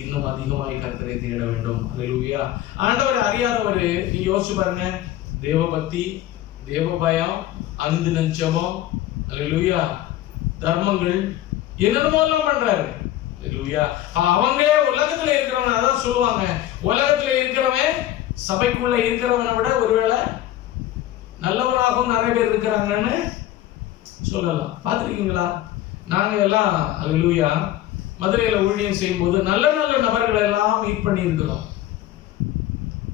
இன்னும் அதிகமாய் கர்த்தரை தேட வேண்டும். ஹல்லேலூயா. ஆண்டவரை அறியாதவர் நீ யோசிச்சு பாருங்க, தேவ பக்தி, தேவ பயம், அனுதின ஜெபம், ஹல்லேலூயா தர்மங்கள் என்னென்னமோ எல்லாம் பண்றாரு. ஹல்லேலூயா. அவங்களே உலகத்துல இருக்கிறவன் அதான் சொல்லுவாங்க, உலகத்துல இருக்கிறவன் சபைக்குள்ள இருக்கிறவனை விட ஒருவேளை நல்லவராகவும் நிறைய பேர் இருக்கிறாங்கன்னு சொல்லலாம். பார்த்துருக்கீங்களா? நாங்க எல்லாம் ஹல்லேலூயா மதுரையில ஊழியம் செய்யும் போது நல்ல நல்ல நபர்களை எல்லாம் மீட் பண்ணி இருக்கிறோம்.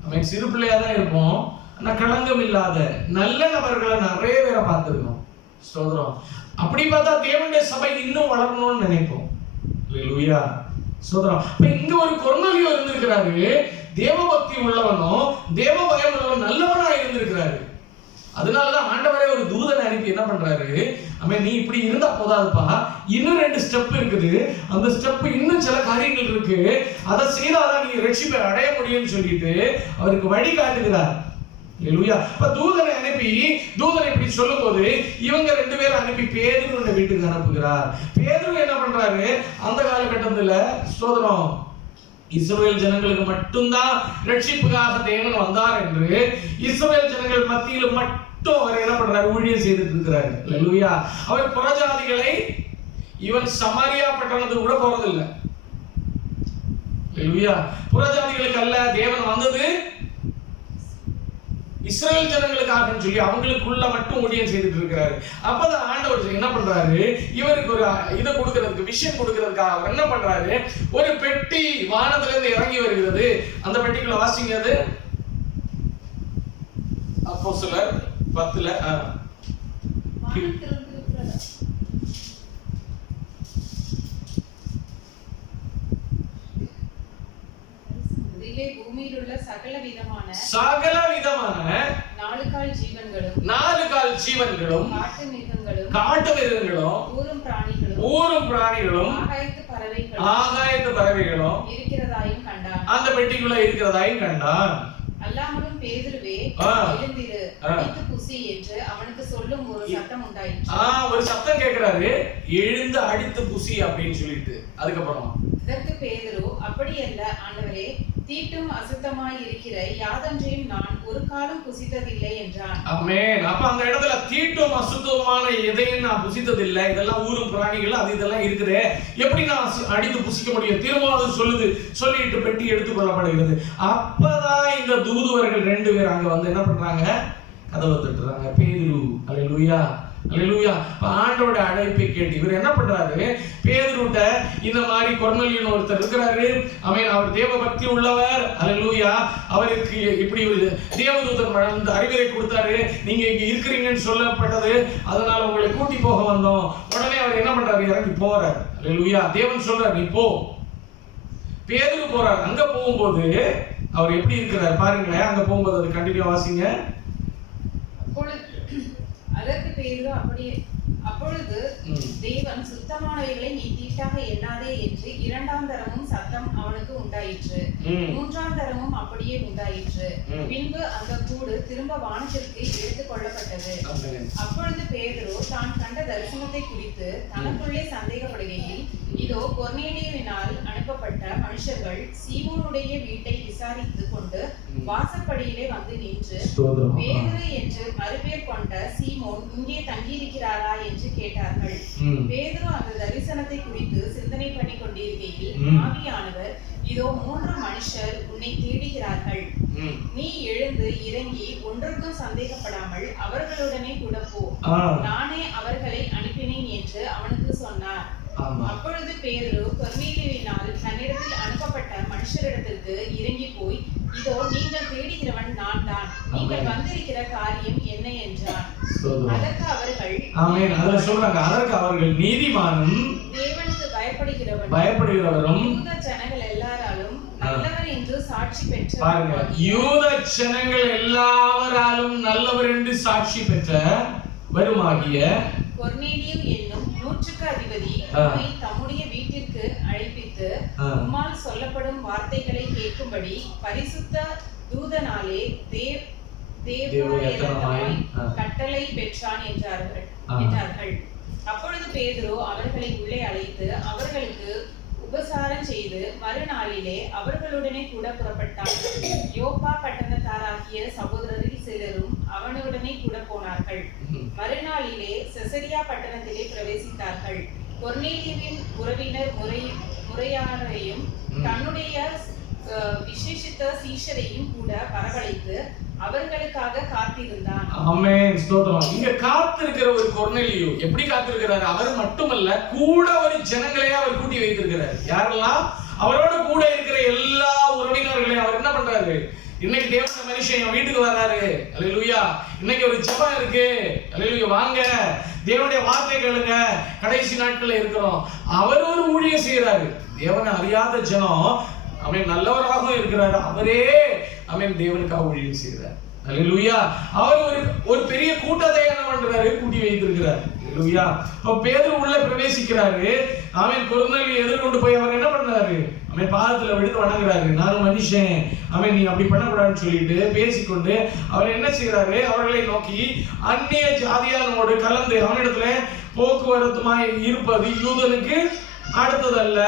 நம்ம சிறு பிள்ளையா தான் இருப்போம், ஆனா களங்கம் இல்லாத நல்ல நபர்களை நிறைய பேரை பார்த்துருக்கோம். ஸ்தோத்திரம். அப்படி பார்த்தா தேவனுடைய சபை இன்னும் வளரணும்னு நினைப்போம். ஹல்லேலூயா. ஸ்தோத்திரம். இப்ப இங்க ஒரு கொர்நேலியு இருந்திருக்கிறாரு, தேவ பக்தி உள்ளவனும் தேவ பயம் உள்ளவன் நல்லவனா இருந்திருக்கிறாரு. அதனாலதான் ஆண்டவரே ஒரு தூதனை அனுப்பி என்ன பண்றாரு, நீ இப்படி இருந்தா போதாதுப்பா, இன்னும் 2 ஸ்டெப் இருக்குது, அந்த ஸ்டெப் இன்னும் சில காரியங்கள் இருக்கு, அதை செய்தாதான் நீ ரட்சிப்பை அடைய முடியும்னு சொல்லிட்டு அவருக்கு வழி காட்டுகிறார். அல்லேலூயா. அப்ப தூதனை அனுப்பி தூதனை இப்படி சொல்லும்போது இவங்க 2 பேரும் அனுப்பி பேதுருவின் வீட்டுக்கு அனுப்புகிறார். பேதுரு என்ன பண்றாரு, அந்த காலகட்டத்துல ஸ்தோத்திரம் இஸ்ரவேல் ஜனங்களுக்கு மட்டும்தான் ரட்சிப்புக்காக தேவன் வந்தார் என்று இஸ்ரவேல் ஜனங்கள் மத்தியில் மட்டும் அவர் என்ன பண்றாரு, ஊழியம் செய்துட்டு இருக்கிறாரு. அல்லேலூயா. அவர் புறஜாதிகளை இவன் சமாரியா பட்டணத்துக்கு கூட போறதில்லை. அல்லேலூயா. புறஜாதிகளுக்கு அல்ல, தேவன் வந்தது இஸ்ரவேல் ஜனங்களுக்காக சொல்லி அவங்களுக்குள்ள மட்டும் ஊழியம் செய்துட்டு இருக்கிறாரு. அப்பதான் ஆண்டவர் என்ன பண்றாரு, இவருக்கு ஒரு இதை கொடுக்கிறதுக்கு, விஷயம் கொடுக்கிறதுக்காக அவர் என்ன பண்றாரு, ஒரு பெட்டி வானத்துல இருந்து இறங்கி வருகிறது. அந்த பெட்டிக்குள்ள வாசிங்க, அது அப்போஸ்தலர் 10ல பூமியில் உள்ள சகல விதமான 4 கால் ஜீவன்களும் காட்டு மிருகங்களும் ஊரும் பிராணிகளும் ஆகாயத்து பறவைகளும் இருக்கிறதாயும் கண்டான். அந்த பெட்டிக்குள்ள இருக்கிறதாயும் கண்டான். அல்லாமலும் பேதுருவே எழுந்திரு அடித்து புசி என்று அவனுக்கு சொல்லும் ஒரு சத்தம் உண்டாயிற்று. ஒரு சத்தம் கேக்குறாரு, எழுந்து அடித்து புசி அப்படின்னு சொல்லிட்டு. அதுக்கப்புறம் இதற்கு பேதுரு, அப்படியல்ல ஆண்டவரே, தீட்டும் அசுத்தமாய் இருக்கிற யாதொன்றையும் நான் ஒரு காலம் புசித்ததில்லை என்றான். ஆமென். அப்ப அந்த இடத்துல தீட்டும் அசுத்தமான எதையும் நான் புசித்ததில்லை, இதெல்லாம் ஊரும் பிராணிகள் அது இதெல்லாம் இருக்குது, எப்படி நான் அடித்து புசிக்க முடியும்? திரும்ப அது சொல்லிட்டு பெட்டி எடுத்துக் கொள்ளப்படுகிறது. அப்பதான் இந்த தூதுவர்கள் 2 பேர் அங்க வந்து என்ன பண்றாங்க, கதவை தட்டுறாங்க. பேதுரு, அல்லேலூயா அல்லேலூயா. ஆண்டவரோட அழைப்பை கேட்டு இவர் என்ன பண்றாரு, பேதுருட்ட இந்த மாதிரி கொர்நேலியன் ஒருத்தர் இருக்கிறாரு, அவர் தேவ பக்தி உள்ளவர், அல்லேலூயா, அவருக்கு இப்படி ஒரு தேவதூதர் வந்து அறிவுரை கொடுத்தாரு, நீங்க இங்க இருக்கிறீங்கன்னு சொல்லப்பட்டது, அதனால உங்களை கூட்டி போக வந்தோம். உடனே அவர் என்ன பண்றாரு, இறங்கி போறார். அல்லேலூயா. தேவன் சொல்றார், நீ போ. பேதுரு போறார். அங்க போகும்போது அவர் எப்படி இருக்கிறார் பாருங்களேன். அங்க போகும்போது அது கண்டினியூ வாசிங்க. அதற்கு பேதுரு, அப்பொழுது தேவன் சுத்தமானவைகளை நீ தீட்டாக எண்ணாதே என்று 2ஆம் தரமும் சத்தம் அவனுக்கு உண்டாயிற்று. 3ஆம் தரமும் அப்படியே உண்டாயிற்று. பின்பு அந்த கூடு திரும்ப வானத்திற்கு எடுத்துக் கொள்ளப்பட்டது. அப்பொழுது பேதுரு தான் கண்ட தரிசனத்தை குறித்து தனக்குள்ளே சந்தேகப்படுகையில், இதோ கொர்நேலியுவினால் அனுப்பப்பட்ட மனுஷர்கள் சீமோனுடைய வீட்டை விசாரித்துக் கொண்டு வாசற்படியிலே வந்து நின்று, பேதுரு என்று மறுபேர் கொண்ட சீமோன் இங்கே தங்கியிருக்கிறாரா என்று கேட்டார்கள். பேதுரு அந்த தரிசனத்தை குறித்து சிந்தனை பண்ணி கொண்டிருக்கையில் ஆவியானவர், இதோ 3 மனுஷர் உன்னை தேடுகிறார்கள், நீ எழுந்து இறங்கி ஒன்றுக்கும் சந்தேகப்படாமல் அவர்களுடனே கூட போ, நானே அவர்களை அனுப்பினேன் என்று அவனுக்கு சொன்னார். அப்பொழுது பேதுரு கொர்நேலியுவினால் தன்னிடத்தில் அனுப்பப்பட்ட மனுஷரிடத்திற்கு இறங்கி போய், இதோ நீங்கள் தேடுகிறவன் நான் தான், நீங்கள் வந்திருக்கிற காரியம் என்ன என்றான். அதற்கு அவர்கள் நீதிமானும் தேவனுக்கு பயப்படுகிறவரும் யூத ஜனங்கள் எல்லாராலும் நல்லவர் என்று சாட்சி பெற்ற, பாருங்க, யூத ஜனங்கள் எல்லாராலும் நல்லவர் என்று சாட்சி பெற்ற வருமாகிய கொர்நேலியு என்னும் 100க்கு அதிபதி அவனை தம்முடைய வீட்டிற்கு அழைப்பித்து உம்மால் சொல்லப்படும் வார்த்தைகளை கேட்கும்படி பரிசுத்த தூதனாலே தேவ கட்டளை பெற்றான் என்றார்கள். அப்பொழுது பேதுரு அவர்களை உள்ளே அழைத்து அவர்களுக்கு உபசாரம் செய்து மறுநாளிலே அவர்களுடனே கூட புறப்பட்டான். யோப்பா பட்டணத்தாராகிய சகோதரரில் சிலரும் அவனுடனே கூட போனார்கள். மறுநாளிலே செசரியா பட்டணத்திலே பிரவேசித்தார்கள். கொர்நேலியுவின் உறவினர் முறையாரையும் தன்னுடைய விசேஷித்த சீஷரையும் கூட வரவழைத்து அவர்களுக்காக காத்திருந்தான். ஆமென், ஸ்தோத்திரம். இங்க காத்திருக்கிற ஒரு கொர்நேலியு எப்படி காத்திருக்கிறார்? அவர் மட்டுமல்ல, கூட ஒரு ஜனங்களையே அவர் கூட்டி வைத்திருக்கிறார். யாரெல்லாம்? அவரோட கூட இருக்கிற எல்லா உறவினர்களையும் அவர் என்ன பண்றாரு? இன்னைக்கு தேவனுடைய மனுஷன் என் வீட்டுக்கு வர்றாரு, அல்லேலூயா, இன்னைக்கு ஒரு ஜெபம் இருக்கு, அல்லேலூயா, வாங்க தேவனுடைய வார்த்தை கேளுங்க, கடைசி நாட்கள்ல இருக்கிறோம். அவர் ஒரு ஊழியம் செய்யறாரு. தேவனை அறியாத ஜனம், அவன் நல்லவராகவும் இருக்கிறாரு, அவரே அவன் தேவனுக்காக ஊழியம் செய்கிறார். அல்லேலூயா. அவர் ஒரு பெரிய கூட்டத்தை என்ன பண்றாரு, கூட்டி வைத்திருக்கிறார். அல்லேலூயா. அப்ப பேதுரு உள்ள பிரவேசிக்கிறாரு. அவன் கொர்நேலியை எதிர்கொண்டு போய் அவர் என்ன பண்றாரு, அவன் பாதத்துல விழுந்து வணங்குறாரு. நானும் மனுஷன், அவன் நீ அப்படி பண்ணக்கூடாதுன்னு சொல்லிட்டு பேசிக்கொண்டு அவர் என்ன செய்யறாரு, அவர்களை நோக்கி அந்நிய ஜாதியானோடு கலந்து அவனிடத்துல போக்குவரத்துமாய் இருப்பது யூதனுக்கு அடுத்ததல்ல,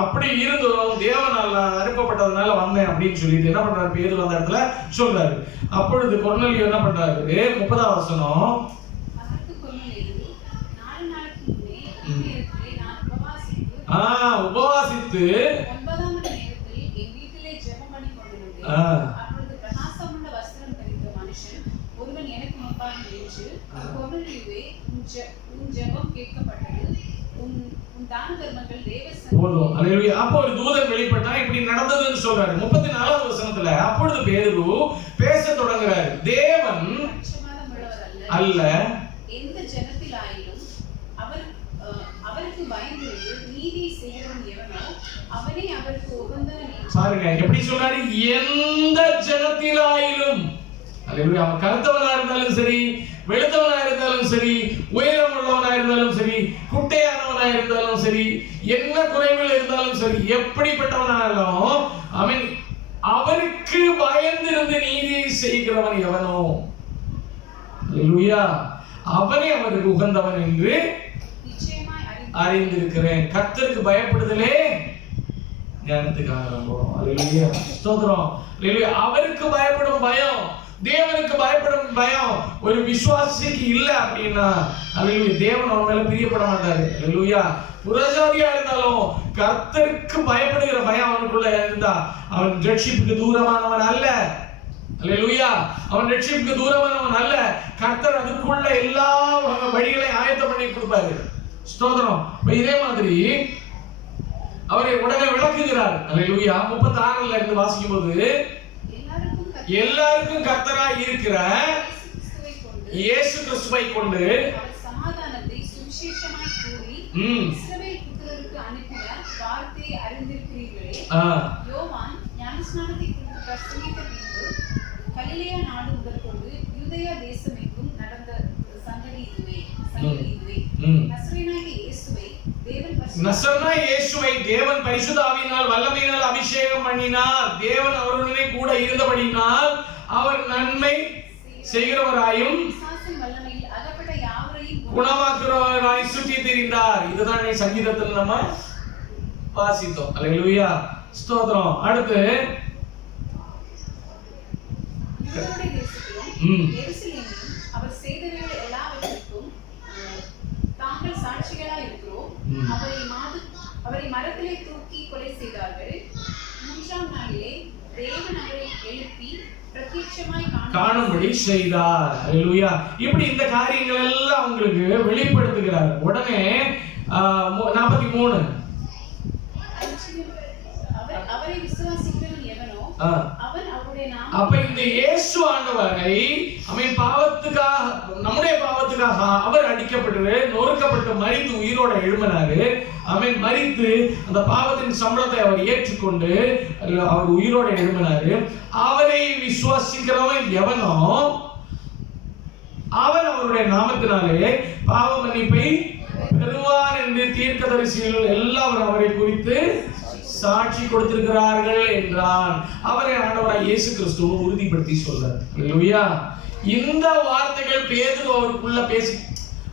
அப்படி இருந்ததும் தேவனால் அனுப்பப்பட்டதுனால வந்தேன் அப்படின்னு சொல்லிட்டு என்ன பண்றாரு, பேதுரு அந்த இடத்துல சொல்றாரு. அப்பொழுது கொர்நேலியு என்ன பண்றாரு, 30ஆம் வசனம், உபவாசித்து போதும். அல்லேலூயா. அப்போ ஒரு தூதன் வெளிப்பட்டா இப்படி நடந்ததுன்னு சொல்றாரு. 34ஆவது வசனத்துல அப்பொழுது பேதுரு பேச தொடங்குறாரு. தேவன் அல்ல, எந்த ஜனத்திலாயிலும் அவருக்கு பயந்திருந்து நீதி செய்கிறவன் எவனோ அவனே அவருக்கு உகந்தவன். பாருங்க எப்படி சொல்றாரு, எந்த ஜனத்திலாயிலும். அல்லேலூயா. அவன் கருத்தவனா இருந்தாலும் சரி, வெளுத்தவனா இருந்தாலும் சரி, உயரம் உள்ளவனா இருந்தாலும் சரி, குட்டையானவனா இருந்தாலும் சரி, என்ன குறைகள் இருந்தாலும் சரி, எப்படிப்பட்டவனாலும் அவன் அவருக்கு பயந்திருந்து நீதியை செய்கிறவன் எவனோ, அல்லேலூயா, அவனே அவருக்கு உகந்தவன் என்று அறிந்திருக்கிறேன். கர்த்தருக்கு பயப்படுதலே ஞானத்துக்கு ஆரம்பம். அல்லேலூயா. ஸ்தோத்திரம். அல்லேலூயா. அவருக்கு பயப்படும் பயம், தேவனுக்கு பயப்படும் பயம் ஒரு விசுவாசிக்கு இல்ல அப்படின்னா, அல்லேலூயா, தேவன் அவன் மேல பிரியப்பட மாட்டாரு. அல்லேலூயா. புறஜாதியா இருந்தாலும் கர்த்தருக்கு பயப்படுகிற பயம் அவனுக்குள்ள இருந்தா அவன் ரட்சிப்புக்கு தூரமானவன் அல்ல. அல்லேலூயா. அவன் ரட்சிப்புக்கு தூரமானவன் அல்ல. கர்த்தர் அதுக்குள்ள எல்லா வழிகளையும் ஆயத்தம் பண்ணி கொடுப்பாரு. ஸ்தோத்திரம். இதே மாதிரி அவரை உடனே விளக்குகிறார். அல்லேலூயா. 36ல இருந்து வாசிக்கும் போது, எல்லாருக்கும் கர்த்தராய் இருக்கிற இயேசு கிறிஸ்துவை கொண்டு சமாதானத்தை சுவிசேஷமாய் கூறி இஸ்ரவேல் புத்திரருக்கு அனுப்பின வார்த்தையை அறிந்திருக்கிறீர்களே. யோவான் ஞானஸ்நானத்தை குறித்து பிரசங்கித்த பின்பு கலிலேயா நாடு முதற்கொண்டு யூதேயா தேசமெங்கும் நடந்த சங்கதி இதுவே. நசரேயனாகிய இயேசுவை தேவன் பரிசுத்த ஆவியினால் வல்லமையினால் அபிஷேகம் பண்ணினார். தேவன் அவருடனே கூட இருந்தபடியினால் அவர் நன்மை செய்கிறவராயும் குணமாக்குறவராய் சுற்றி திரிந்தார். இதுதான் சங்கீதத்தில் நம்ம வாசித்தோம். அல்லேலூயா. ஸ்தோத்திரம். அடுத்து அவர் செய்தவைகள் எல்லாவற்றுக்கும் தாங்கள் சாட்சிகளாய் இருக்கிறோம். அவரை மரத்திலே தூக்கி கொலை செய்தார்கள். 3ஆம் நாளிலே தேவன் அவரை எழுப்பி பிரத்யட்சமாய் காணும்படி செய்தார். அல்லேலூயா. இப்படி இந்த காரியங்கள் எல்லாம் உங்களுக்கு வெளிப்படுத்துகிறார். உடனே 43 அவரை விசுவாசிக்கிறவன் எவனோ அவன் அவருடைய நாமம். அப்ப இந்த இயேசு ஆண்டவரை அவன் பாவத்துக்காக, நம்முடைய பாவத்துக்காக அவர் அடிக்கப்பட்டு நொறுக்கப்பட்டு மரித்து உயிரோட எழும்பினாரு. அவன் மரித்து அந்த பாவத்தின் சம்பளத்தை அவர் ஏற்றுக்கொண்டு அவர் உயிரோட எழும்பினாரு. அவரை விசுவாசிக்கிறவன் எவனோ அவன் அவருடைய நாமத்தினாலே பாவ மன்னிப்பை பெறுவார் என்று தீர்க்கதரிசிகள் எல்லாரும் அவரை குறித்து சாட்சி கொடுத்திருக்கிறார்கள் என்றான். அவரை ஆண்டவராய் இயேசு கிறிஸ்து உறுதிப்படுத்தி சொல்றார். அல்லேலூயா. இந்த வார்த்தைகள் பேதுரு அவருக்குள்ள பேசி,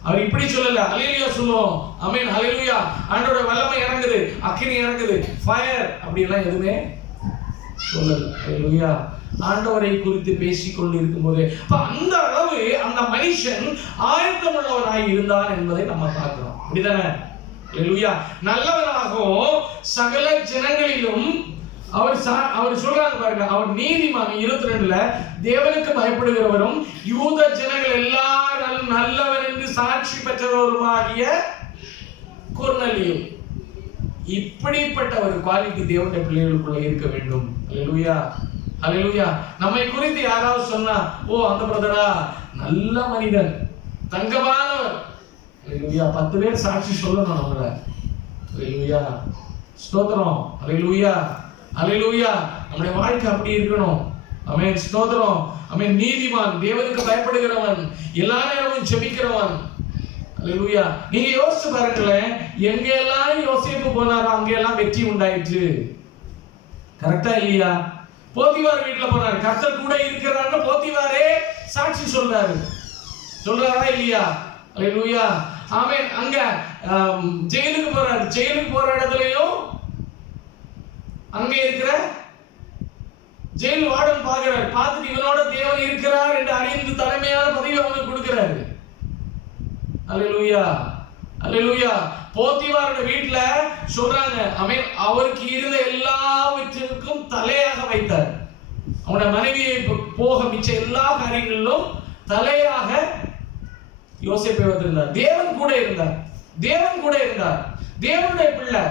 அவர் இப்படி சொல்லல, அல்லேலூயா சொல்லுவோம். ஆமென். அல்லேலூயா. ஆண்டவருடைய வல்லமை இறங்குது, அக்கினி இறங்குது, ஃபயர் அப்படி எல்லாம் எதுவுமே சொல்லல. அல்லேலூயா. ஆண்டவரை குறித்து பேசிக் கொண்டு இருக்கும்போது அந்த அளவு அந்த மனுஷன் ஆயத்தமுள்ளவராய் இருந்தான் என்பதை நம்ம பார்க்கிறோம். அப்படிதானே? அல்லேலூயா. நல்லவராகவும் சகல ஜனங்களிலும் அவர் சொல்றாங்க பாருங்க, அவர் நீதிமான். 22ல தேவனுக்கு பயப்படுகிறவரும் யூத ஜனங்கள் எல்லாரும் நல்லவர் என்று சாட்சி பெற்றவருமாகிய கொர்நேலியு. இப்படிப்பட்ட ஒரு குவாலிட்டி தேவனுடைய பிள்ளைகளுக்குள்ள இருக்க வேண்டும். அல்லேலூயா. அல்லேலூயா. நம்மை குறித்து யாராவது சொன்னா, ஓ அந்த பிரதரா நல்ல மனிதன், தங்கமானவர், அல்லேலூயா, 10 பேர் சாட்சி சொல்லணும் நம்மள. அல்லேலூயா. ஸ்தோத்திரம். அல்லேலூயா. அல்லேலூயா. நம்முடைய வாழ்க்கை அப்படி இருக்கணும். ஆமென், ஸ்தோத்திரம். ஆமென், நீதிமான், தேவனுக்கு பயப்படுகிறவன், எல்லா நேரமும் ஜெபிக்கிறவன். அல்லேலூயா. நீங்க யோசிச்சு பாருங்களேன், எங்க எல்லாம் யோசேப்பு போனாரோ அங்க எல்லாம் வெற்றி உண்டாயிற்று. கரெக்டா இல்லையா? போத்திவார் வீட்டுல போனாரு, கர்த்தர் கூட இருக்கிறான்னு போத்திவாரே சாட்சி சொல்றாரா இல்லையா? அல்லேலூயா. ஆமென். அங்க ஜெயிலுக்கு போறாரு, ஜெயிலுக்கு போற இடத்துலயும் அங்க இருக்கிற ஜெயில் வார்டன் பாக்குறாரு, பார்த்துட்டு இவனோட தேவன் இருக்கிறார் என்று அறிந்து தலைமையான பதவி அவனுக்கு கொடுக்கிறாரு. அல்லேலூயா, அல்லேலூயா. போத்திவாரோட வீட்டுல சொல்றாங்க, ஆமென், அவருக்கு இருந்த எல்லாவற்றிற்கும் தலையாக வைத்தார். அவனுடைய மனைவியை போக மிச்ச எல்லா காரியங்களிலும் தலையாக யோசேப்பை வைத்திருந்தார். தேவன் கூட இருந்தார், தேவன் கூட இருந்தார், தேவனுடைய பிள்ளை.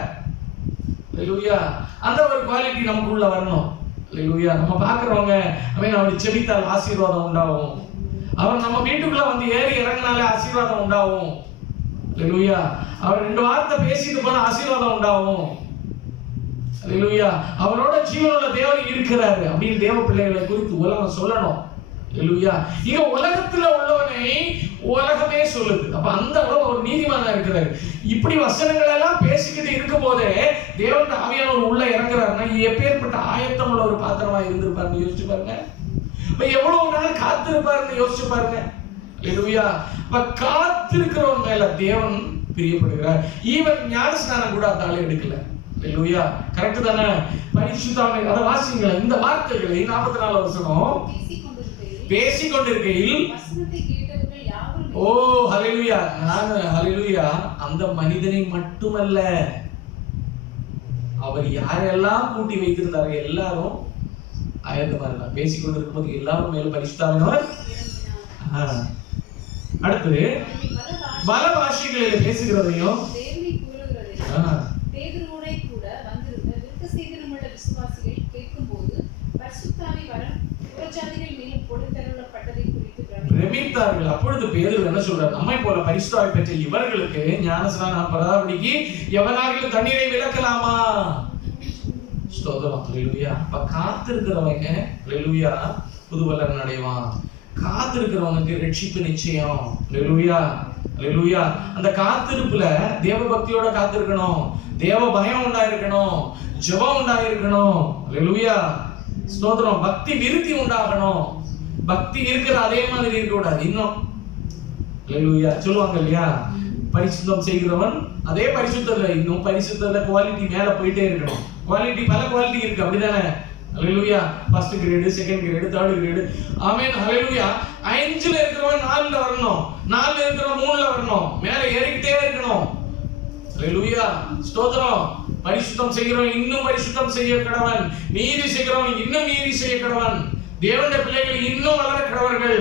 அல்லேலூயா. அந்த ஒரு குவாலிட்டி நமக்குள்ள வரணும். அல்லேலூயா. நம்ம பார்க்கிறவங்க, ஆமென், அவரை ஜெபித்தால் ஆசீர்வாதம் உண்டாகும். அவர் நம்ம வீட்டுக்குள்ள வந்து ஏறி இறங்கினாலே ஆசீர்வாதம் உண்டாகும். அல்லேலூயா. அவர் 2 வார்த்தை பேசிட்டு போனா ஆசீர்வாதம் உண்டாகும். அல்லேலூயா. அவரோட ஜீவனுள்ள தேவன் இருக்கிறாரு அப்படின்னு தேவ பிள்ளைகளை குறித்து உலகம் சொல்லணும். அல்லேலூயா. இங்க உலகத்துல உள்ளவனை உலகமே சொல்லுது. அப்ப அந்த அளவு ஒரு நீதிமானா இருக்கிறாரு. இப்படி வசனங்கள் எல்லாம் பேசிக்கிட்டு இருக்கும் போதே தேவன் ஆவியானவர் உள்ள இறங்குறாருன்னா எப்பேற்பட்ட ஆயத்தம் உள்ள ஒரு பாத்திரமா இருந்திருப்பாருன்னு யோசிச்சு பாருங்க. எவ்வளவு நாள் காத்திருப்பாருன்னு யோசிச்சு பாருங்க. அல்லேலூயா. அப்ப காத்திருக்கிறவன் மேல தேவன் பிரியப்படுகிறார். ஈவன் ஞானஸ்நானம் கூட அதால எடுக்கல. அல்லேலூயா. கரெக்ட் தானே? பரிசுத்தாமை அதை வாசிங்க. இந்த வார்த்தைகளை 44 வசனம் பேசிக்கொண்டிருக்கையில் ஓ ஹல்லேலூயா. நான் ஹல்லேலூயா. அந்த மனிதனை மட்டுமல்ல, அவர் யாரெல்லாம் கூட்டி வைத்திருந்தாரு எல்லாரும் ஆயத்தமா இருந்தார். பேசிக்கொண்டிருக்கும் போது எல்லாரும் மேல பரிசுத்தாவினர். அடுத்து பல பாஷைகளில் பேசுகிறதையும் பிரமித்தார்கள். அப்பொழுது பேதுரு என்ன சொல்றார்? நம்மை போல பரிசுத்தாவி பெற்ற இவர்களுக்கு ஞானஸ்நானம் பெறாதபடிக்கு எவனாகிலும் தண்ணீரை விலக்கலாமா? ஸ்தோத்திரம். அல்லேலூயா. அப்ப காத்திருக்கிறவங்க அல்லேலூயா புது பலன் அடைவான். காத்திருக்கிறவனுக்கு ரட்சிப்பு நிச்சயம். அல்லேலூயா, அல்லேலூயா. அந்த காத்திருப்புல தேவ பக்தியோட காத்திருக்கணும், தேவ பயம் உண்டாயிருக்கணும், ஜெபம் உண்டாயிருக்கணும். அல்லேலூயா, ஸ்தோத்திரம். பக்தி விருத்தி உண்டாகணும். பக்தி இருக்கிற அதே மாதிரி இருக்க கூடாது. இன்னும் அல்லேலூயா சொல்லுவாங்க இல்லையா, பரிசுத்தம் செய்கிறவன் அதே பரிசுத்தத்துல இன்னும் பரிசுத்தத்துல குவாலிட்டி மேல போயிட்டே இருக்கணும். குவாலிட்டி பல குவாலிட்டி இருக்கு, அப்படிதானே? அல்லேலூயா. First grade, second grade, third grade. ஆமென். அல்லேலூயா. 5ல இருக்கிறவன் 4ல வரணும், 4ல இருக்கிறவன் 3ல வரணும், மேல ஏறிக்கிட்டே இருக்கணும். அல்லேலூயா, ஸ்தோத்திரம். பரிசுத்தம் செய்கிறவன் இன்னும் பரிசுத்தம் செய்ய கடவன், நீதி செய்கிறவன் இன்னும் நீதி செய்ய கடவன், தேவனுடைய பிள்ளைகள் இன்னும் வளர கடவர்கள்.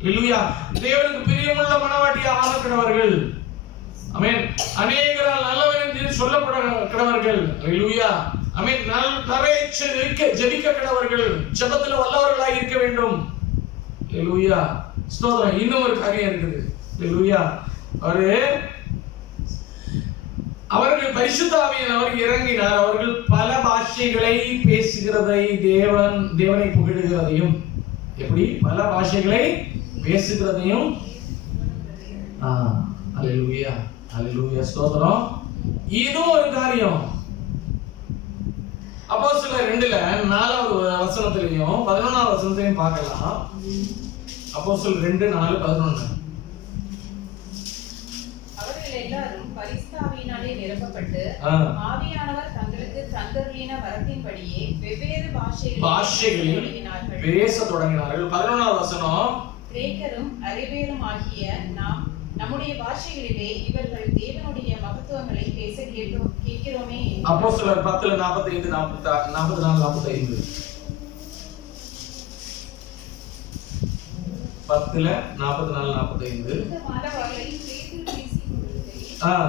அல்லேலூயா. தேவனுக்கு பிரியமுள்ள மனவாட்டியாக ஆக கடவர்கள். ஆமென். அநேகரால் நல்லவன் என்று சொல்லப்பட கடவர்கள். அல்லேலூயா. ஆமென். ஜெபிக்க கடவர்கள், ஜெபத்துல வல்லவர்களாக இருக்க வேண்டும். அல்லேலூயா, ஸ்தோத்திரம். இன்னும் ஒரு காரியம் இருக்குது. அல்லேலூயா. அவர்கள் பரிசுத்த ஆவியானவர் இறங்கினார். அவர்கள் பல பாஷைகளை பேசுகிறதை தேவனை புகழுகிறதையும், எப்படி பல பாஷைகளை பேசுகிறதையும். அல்லேலூயா, அல்லேலூயா, ஸ்தோத்திரம். இதுவும் ஒரு காரியம். அப்போஸ்தலர் 2ல 4வது வசனத்திலையும் 11வது வசனத்திலையும் பார்க்கலாம். அப்போஸ்தலர் 2:4-11. அவர்கள் எல்லாரும் பரிசுத்த ஆவியினாலே நிரப்பப்பட்டு ஆவியானவர் தங்களுக்கு தந்தருளின வரத்தின்படியே வெவ்வேறு பாஷைகளில் பேசத் தொடங்கினார்கள். 11வது வசனம், கிரேக்கரும் அரேபியரும் ஆகிய நாம் நம்முடைய பாஷைகளிலே இவர்கள் தேவனுடைய மகத்துவங்களை பேச கேட்கிறோமே. அப்போஸ்தலர் 10:45 44-45. 10:44-45.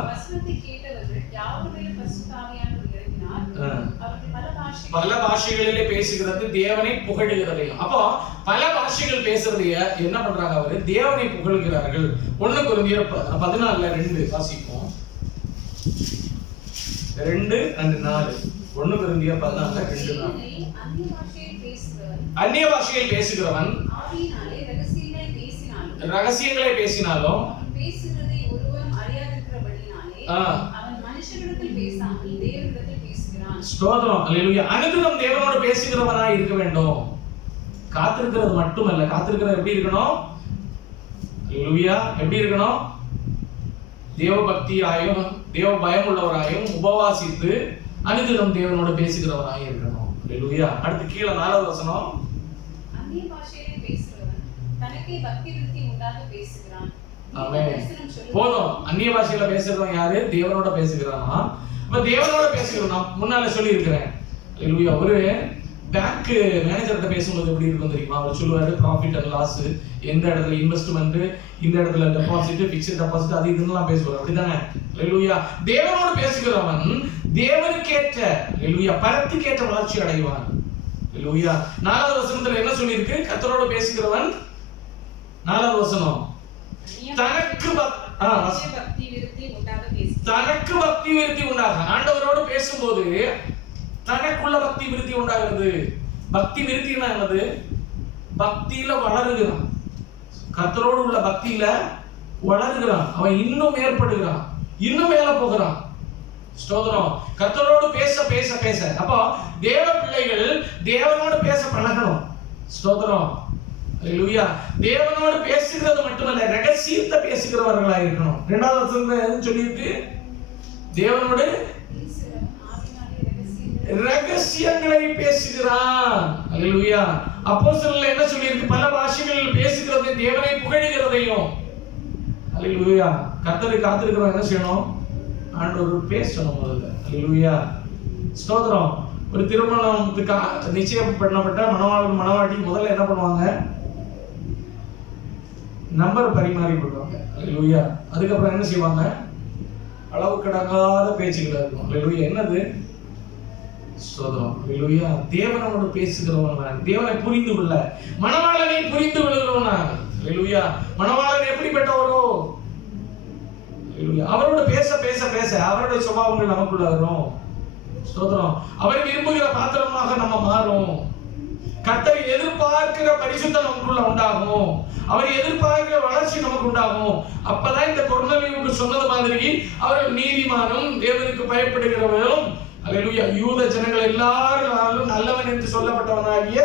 வசனத்தை கேட்டவர்கள் யாவரிலும் பரிசுத்த ஆவியானவர் இறங்கினார். அவர்கள் பல பாஷைகளிலே பேசுகிறது தேவனை புகழுகிறது. அப்போ பல பாஷைகள் பேசுறது என்ன பண்றாங்க? அவரு தேவனை புகழ்கிறார்கள். 1 கொரிந்தியர் 14:2 வாசிப்போம். 2:4. 1 கொரிந்தியர் 14:2-4. அந்நிய பாஷையில் பேசுகிறவன் ரகசியங்களை பேசினாலும் ஸ்தோத்திரம் அல்லேலூயா. அனுதினம் தேவனோடு பேசுகிறவனாய் இருக்க வேண்டும். காத்திருக்கிறது மட்டுமல்ல, காத்திருக்கிறது எப்படி இருக்கணும்? அல்லேலூயா. எப்படி இருக்கணும்? தேவ பக்தியாயும் தேவ பயம் உள்ளவராயும் உபவாசித்து அனுதினம் தேவனோடு பேசுகிறவராய் இருக்கணும். அல்லேலூயா. அடுத்து கீழே 4வது வசனம். அந்நிய பாஷையிலே பேசுகிறவன் தனக்கே பக்தி விருத்தி உண்டாக பேசுகிறான். ஆமென். போதும். அந்நிய பாஷையில பேசுறவன் யாரு? தேவனோட பேசுகிறானா? அப்ப தேவனோட பேசுகிறோம். நான் முன்னால சொல்லி இருக்கிறேன். அல்லேலூயா. ஒரு பேங்க் மேனேஜர்கிட்ட பேசும்போது எப்படி இருக்கும் தெரியுமா? அவர் சொல்லுவாரு ப்ராஃபிட் அண்ட் லாஸ், எந்த இடத்துல இன்வெஸ்ட்மெண்ட், இந்த இடத்துல டெபாசிட், ஃபிக்ஸ்ட் டெபாசிட், அது இதெல்லாம் பேசுவார். அப்படிதானே? அல்லேலூயா. தேவனோடு பேசுகிறவன் தேவனுக்கேற்ற அல்லேலூயா பரத்துக்கேற்ற வளர்ச்சி அடைவான். அல்லேலூயா. 4வது வசனத்துல என்ன சொல்லி இருக்கு? கர்த்தரோடு பேசுகிறவன் 4வது வசனம் தனக்கு பக்தி விருத்தி உண்டாக. ஆண்டவரோடு பேசும்போது தனக்குள்ள பக்தி விருத்தி உண்டாகிறது. பக்தி விருத்தினா என்னது? பக்தியில வளருகிறான். கர்த்தரோடு உள்ள பக்தியில வளருகிறான். அவன் இன்னும் ஏற்படுகிறான், இன்னும் மேல போகிறான். ஸ்தோத்திரம். கர்த்தரோடு பேச பேச பேச அப்போ தேவ பிள்ளைகள் தேவனோடு பேச பழகணும். ஸ்தோத்திரம். அல்லேலூயா. தேவனோடு பேசுகிறது மட்டுமல்ல, ரகசியத்தை பேசுகிறவர்களா இருக்கணும். 2வது வசனத்துல சொல்லி இருக்கு, தேவனோடு ரகசியங்களை பேசுகிறான். அல்லேலூயா. அப்போஸ்தலர்கள் என்ன சொல்லி இருக்கு? பல பாஷைகளில் பேசுகிறது, தேவனை புகழுகிறதையும். அல்லேலூயா. கர்த்தரை காத்திருக்கிறவங்க என்ன செய்யணும்? ஆண்டவர் பேசணும் முதல்ல. அல்லேலூயா. ஸ்தோத்திரம். ஒரு திருமணத்துக்கு நிச்சயம் பண்ணப்பட்ட மணவாளன் மணவாட்டி முதல்ல என்ன பண்ணுவாங்க? நம்பர் பரிமாறி கொள்வாங்க. அல்லேலூயா. அதுக்கப்புறம் என்ன செய்வாங்க? அளவு கடங்காத பேச்சுக்கள் இருக்கும். அல்லேலூயா. என்னது? ஸ்தோத்திரம். அல்லேலூயா. தேவனோடு பேசுகிறவன், தேவனை புரிந்து கொள்ள, மணவாளனை புரிந்து கொள்கிறவன். அல்லேலூயா. மணவாளன் எப்படிப்பட்டவரோ அவரோட பேச பேச பேச அவருடைய சுபாவங்கள் நமக்குள்ள வரும். ஸ்தோத்திரம். அவர் விரும்புகிற பாத்திரமாக நம்ம மாறும். கர்த்தரை எதிர்பார்க்கிற பரிசுத்தம் நமக்குள்ள உண்டாகும். அவர் எதிர்பார்க்கிற வளர்ச்சி நமக்கு உண்டாகும். அப்பதான் இந்த கொர்நேலியுவுக்கு சொன்னது மாதிரி அவர்கள் நீதிமானும் தேவனுக்கு பயப்படுகிறவரும் அல்லேலூயா யூத ஜனங்கள் எல்லாரும் நல்லவன் என்று சொல்லப்பட்டவனாகிய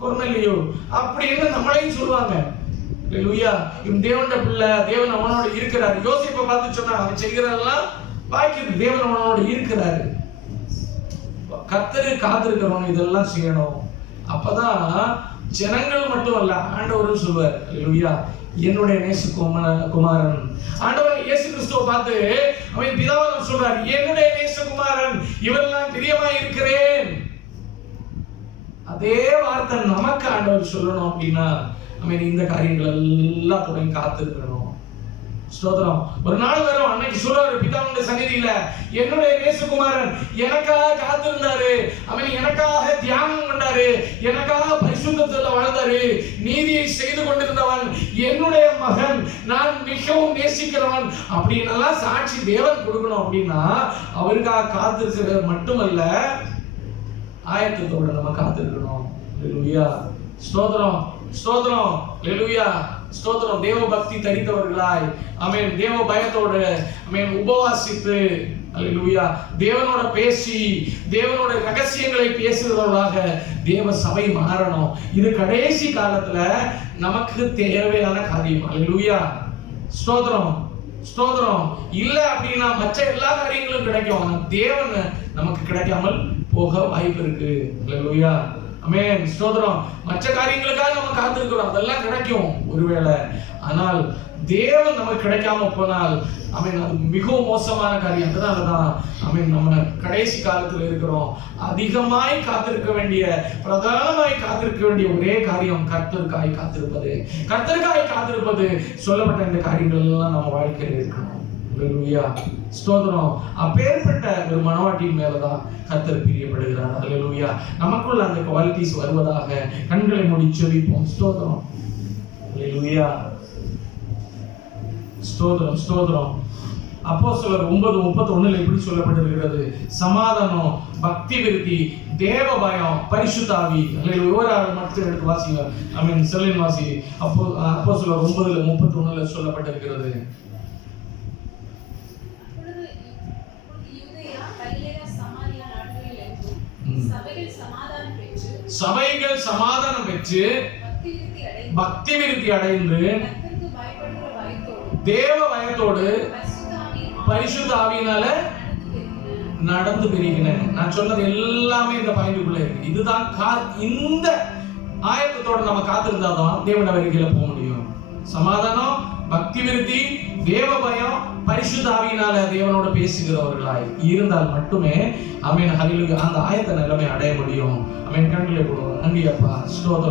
கொர்நேலியு அப்படின்னு நம்மளையும் சொல்லுவாங்க. அல்லேலூயா. இவன் தேவனுடைய பிள்ளை, தேவன் அவனோட இருக்கிறார். யோசிப்பை பார்த்து சொன்னா அவன் செய்கிறதெல்லாம் பாக்கியது, தேவன் அவனோட இருக்கிறாரு. கர்த்தரை காத்திருக்கிறவன் இதெல்லாம் செய்யணும். அப்பதான் ஜனங்கள் மட்டுமல்ல, ஆண்டவரும் சொல்வார். அல்லேலூயா. என்னுடைய நேச குமாரன் ஆண்டவர் இயேசு கிறிஸ்துவை பார்த்து அவன் பிதாவாக சொல்றார், என்னுடைய நேசகுமாரன், இவரெல்லாம் பிரியமாய் இருக்கிறேன். அதே வார்த்தை நமக்கு ஆண்டவர் சொல்லணும் அப்படின்னா இந்த காரியங்கள் எல்லாம் கூட காத்திருக்கணும். ஸ்தோத்திரம். ஒரு நாள் வரும், அன்னைக்கு சொல்றாரு பிதாவுடைய சந்நிதியில, என்னுடைய நேசகுமாரன் எனக்காக காத்திருந்தாரு, அவன் எனக்காக தியானம் பண்ணாரு, எனக்காக பரிசுத்தத்துல வாழ்ந்தாரு, நீதியை செய்து கொண்டிருந்தவன் என்னுடைய மகன், நான் மிகவும் நேசிக்கிறவன் அப்படின்னு சாட்சி தேவன் கொடுக்கணும். அப்படின்னா அவருக்காக காத்திருக்கிறது மட்டுமல்ல, ஆயத்தத்தோட நம்ம காத்திருக்கணும். அல்லேலூயா. ஸ்தோத்திரம். ஸ்தோத்திரம். அல்லேலூயா. ஸ்தோத்திரம். தேவ பக்தி தரித்தவர்களாய் ஆமென், தேவ பயத்தோடு ஆமென் உபவாசித்து அல்லேலூயா தேவனோட பேசி தேவனோட ரகசியங்களை பேசுகிறவர்களாக தேவ சபை மாறணும். இது கடைசி காலத்துல நமக்கு தேவையான காரியம். அல்லேலூயா. ஸ்தோத்திரம். ஸ்தோத்திரம். இல்ல அப்படின்னா மற்ற எல்லா காரியங்களும் கிடைக்கும், தேவன் நமக்கு கிடைக்காமல் போக வாய்ப்பு இருக்கு. அல்லேலூயா. ஆமென். ஸ்தோத்திரம். மற்ற காரியங்களுக்காக நம்ம காத்திருக்கிறோம், அதெல்லாம் கிடைக்கும் ஒருவேளை. ஆனால் தேவன் நமக்கு கிடைக்காம போனால் ஆமென், அது மிகவும் மோசமான காரியம். அதனாலதான் ஆமென், நம்ம கடைசி காலத்துல இருக்கிறோம். அதிகமாய் காத்திருக்க வேண்டிய, பிரதானமாய் காத்திருக்க வேண்டிய ஒரே காரியம் கர்த்தருக்காய் காத்திருப்பது. கர்த்தருக்காய் காத்திருப்பது சொல்லப்பட்ட இந்த காரியங்கள் எல்லாம் நம்ம வாழ்க்கையில் இருக்கணும். அல்லேலூயா. ஸ்தோத்திரம். அப்பேற்பட்ட ஒரு மனவாட்டியின் மேலதான் கர்த்தர் பிரியப்படுகிறார். அல்லேலூயா. நமக்குள்ள அந்த குவாலிட்டிஸ் வருவதாக கண்களை மூடி ஜெபிப்போம். ஸ்தோத்திரம். அல்லேலூயா. ஸ்தோத்திரம். ஸ்தோத்திரம். அப்போஸ்தலர் 9:31 இப்படி சொல்லப்பட்டிருக்கிறது. சமாதானம், பக்தி விருத்தி, தேவ பயம், பரிசுத்த ஆவி. அல்லேலூயா. ஒரு ஆள் மட்டும் எடுத்து வாசிங்க. செல்லின் வாசி. அப்போஸ்தலர் 9:31 சொல்லப்பட்டிருக்கிறது. சபைகள் சமாதானம் பெற்று பக்தி விருத்தி அடைந்து தேவ பயத்தோடு பரிசுத்த ஆவியினால நடந்து பெருகின. நான் சொன்னது எல்லாமே இந்த பாயிண்டுக்குள்ள இருக்கு. இதுதான் இந்த ஆயத்தத்தோட நம்ம காத்திருந்தாதான் தேவன வருகையில போக முடியும். சமாதானம், பக்தி விருத்தி, தேவ பயம், பரிசுத்த ஆவியினால தேவனோட பேசுகிறவர்களாய் இருந்தால் மட்டுமே ஆமென் ஹல்லேலூயா அந்த ஆயத்த நிலைமை அடைய முடியும். ஆமென். கண்களை போடுவோம். நன்றி அப்பா, ஸ்தோத்திரம்.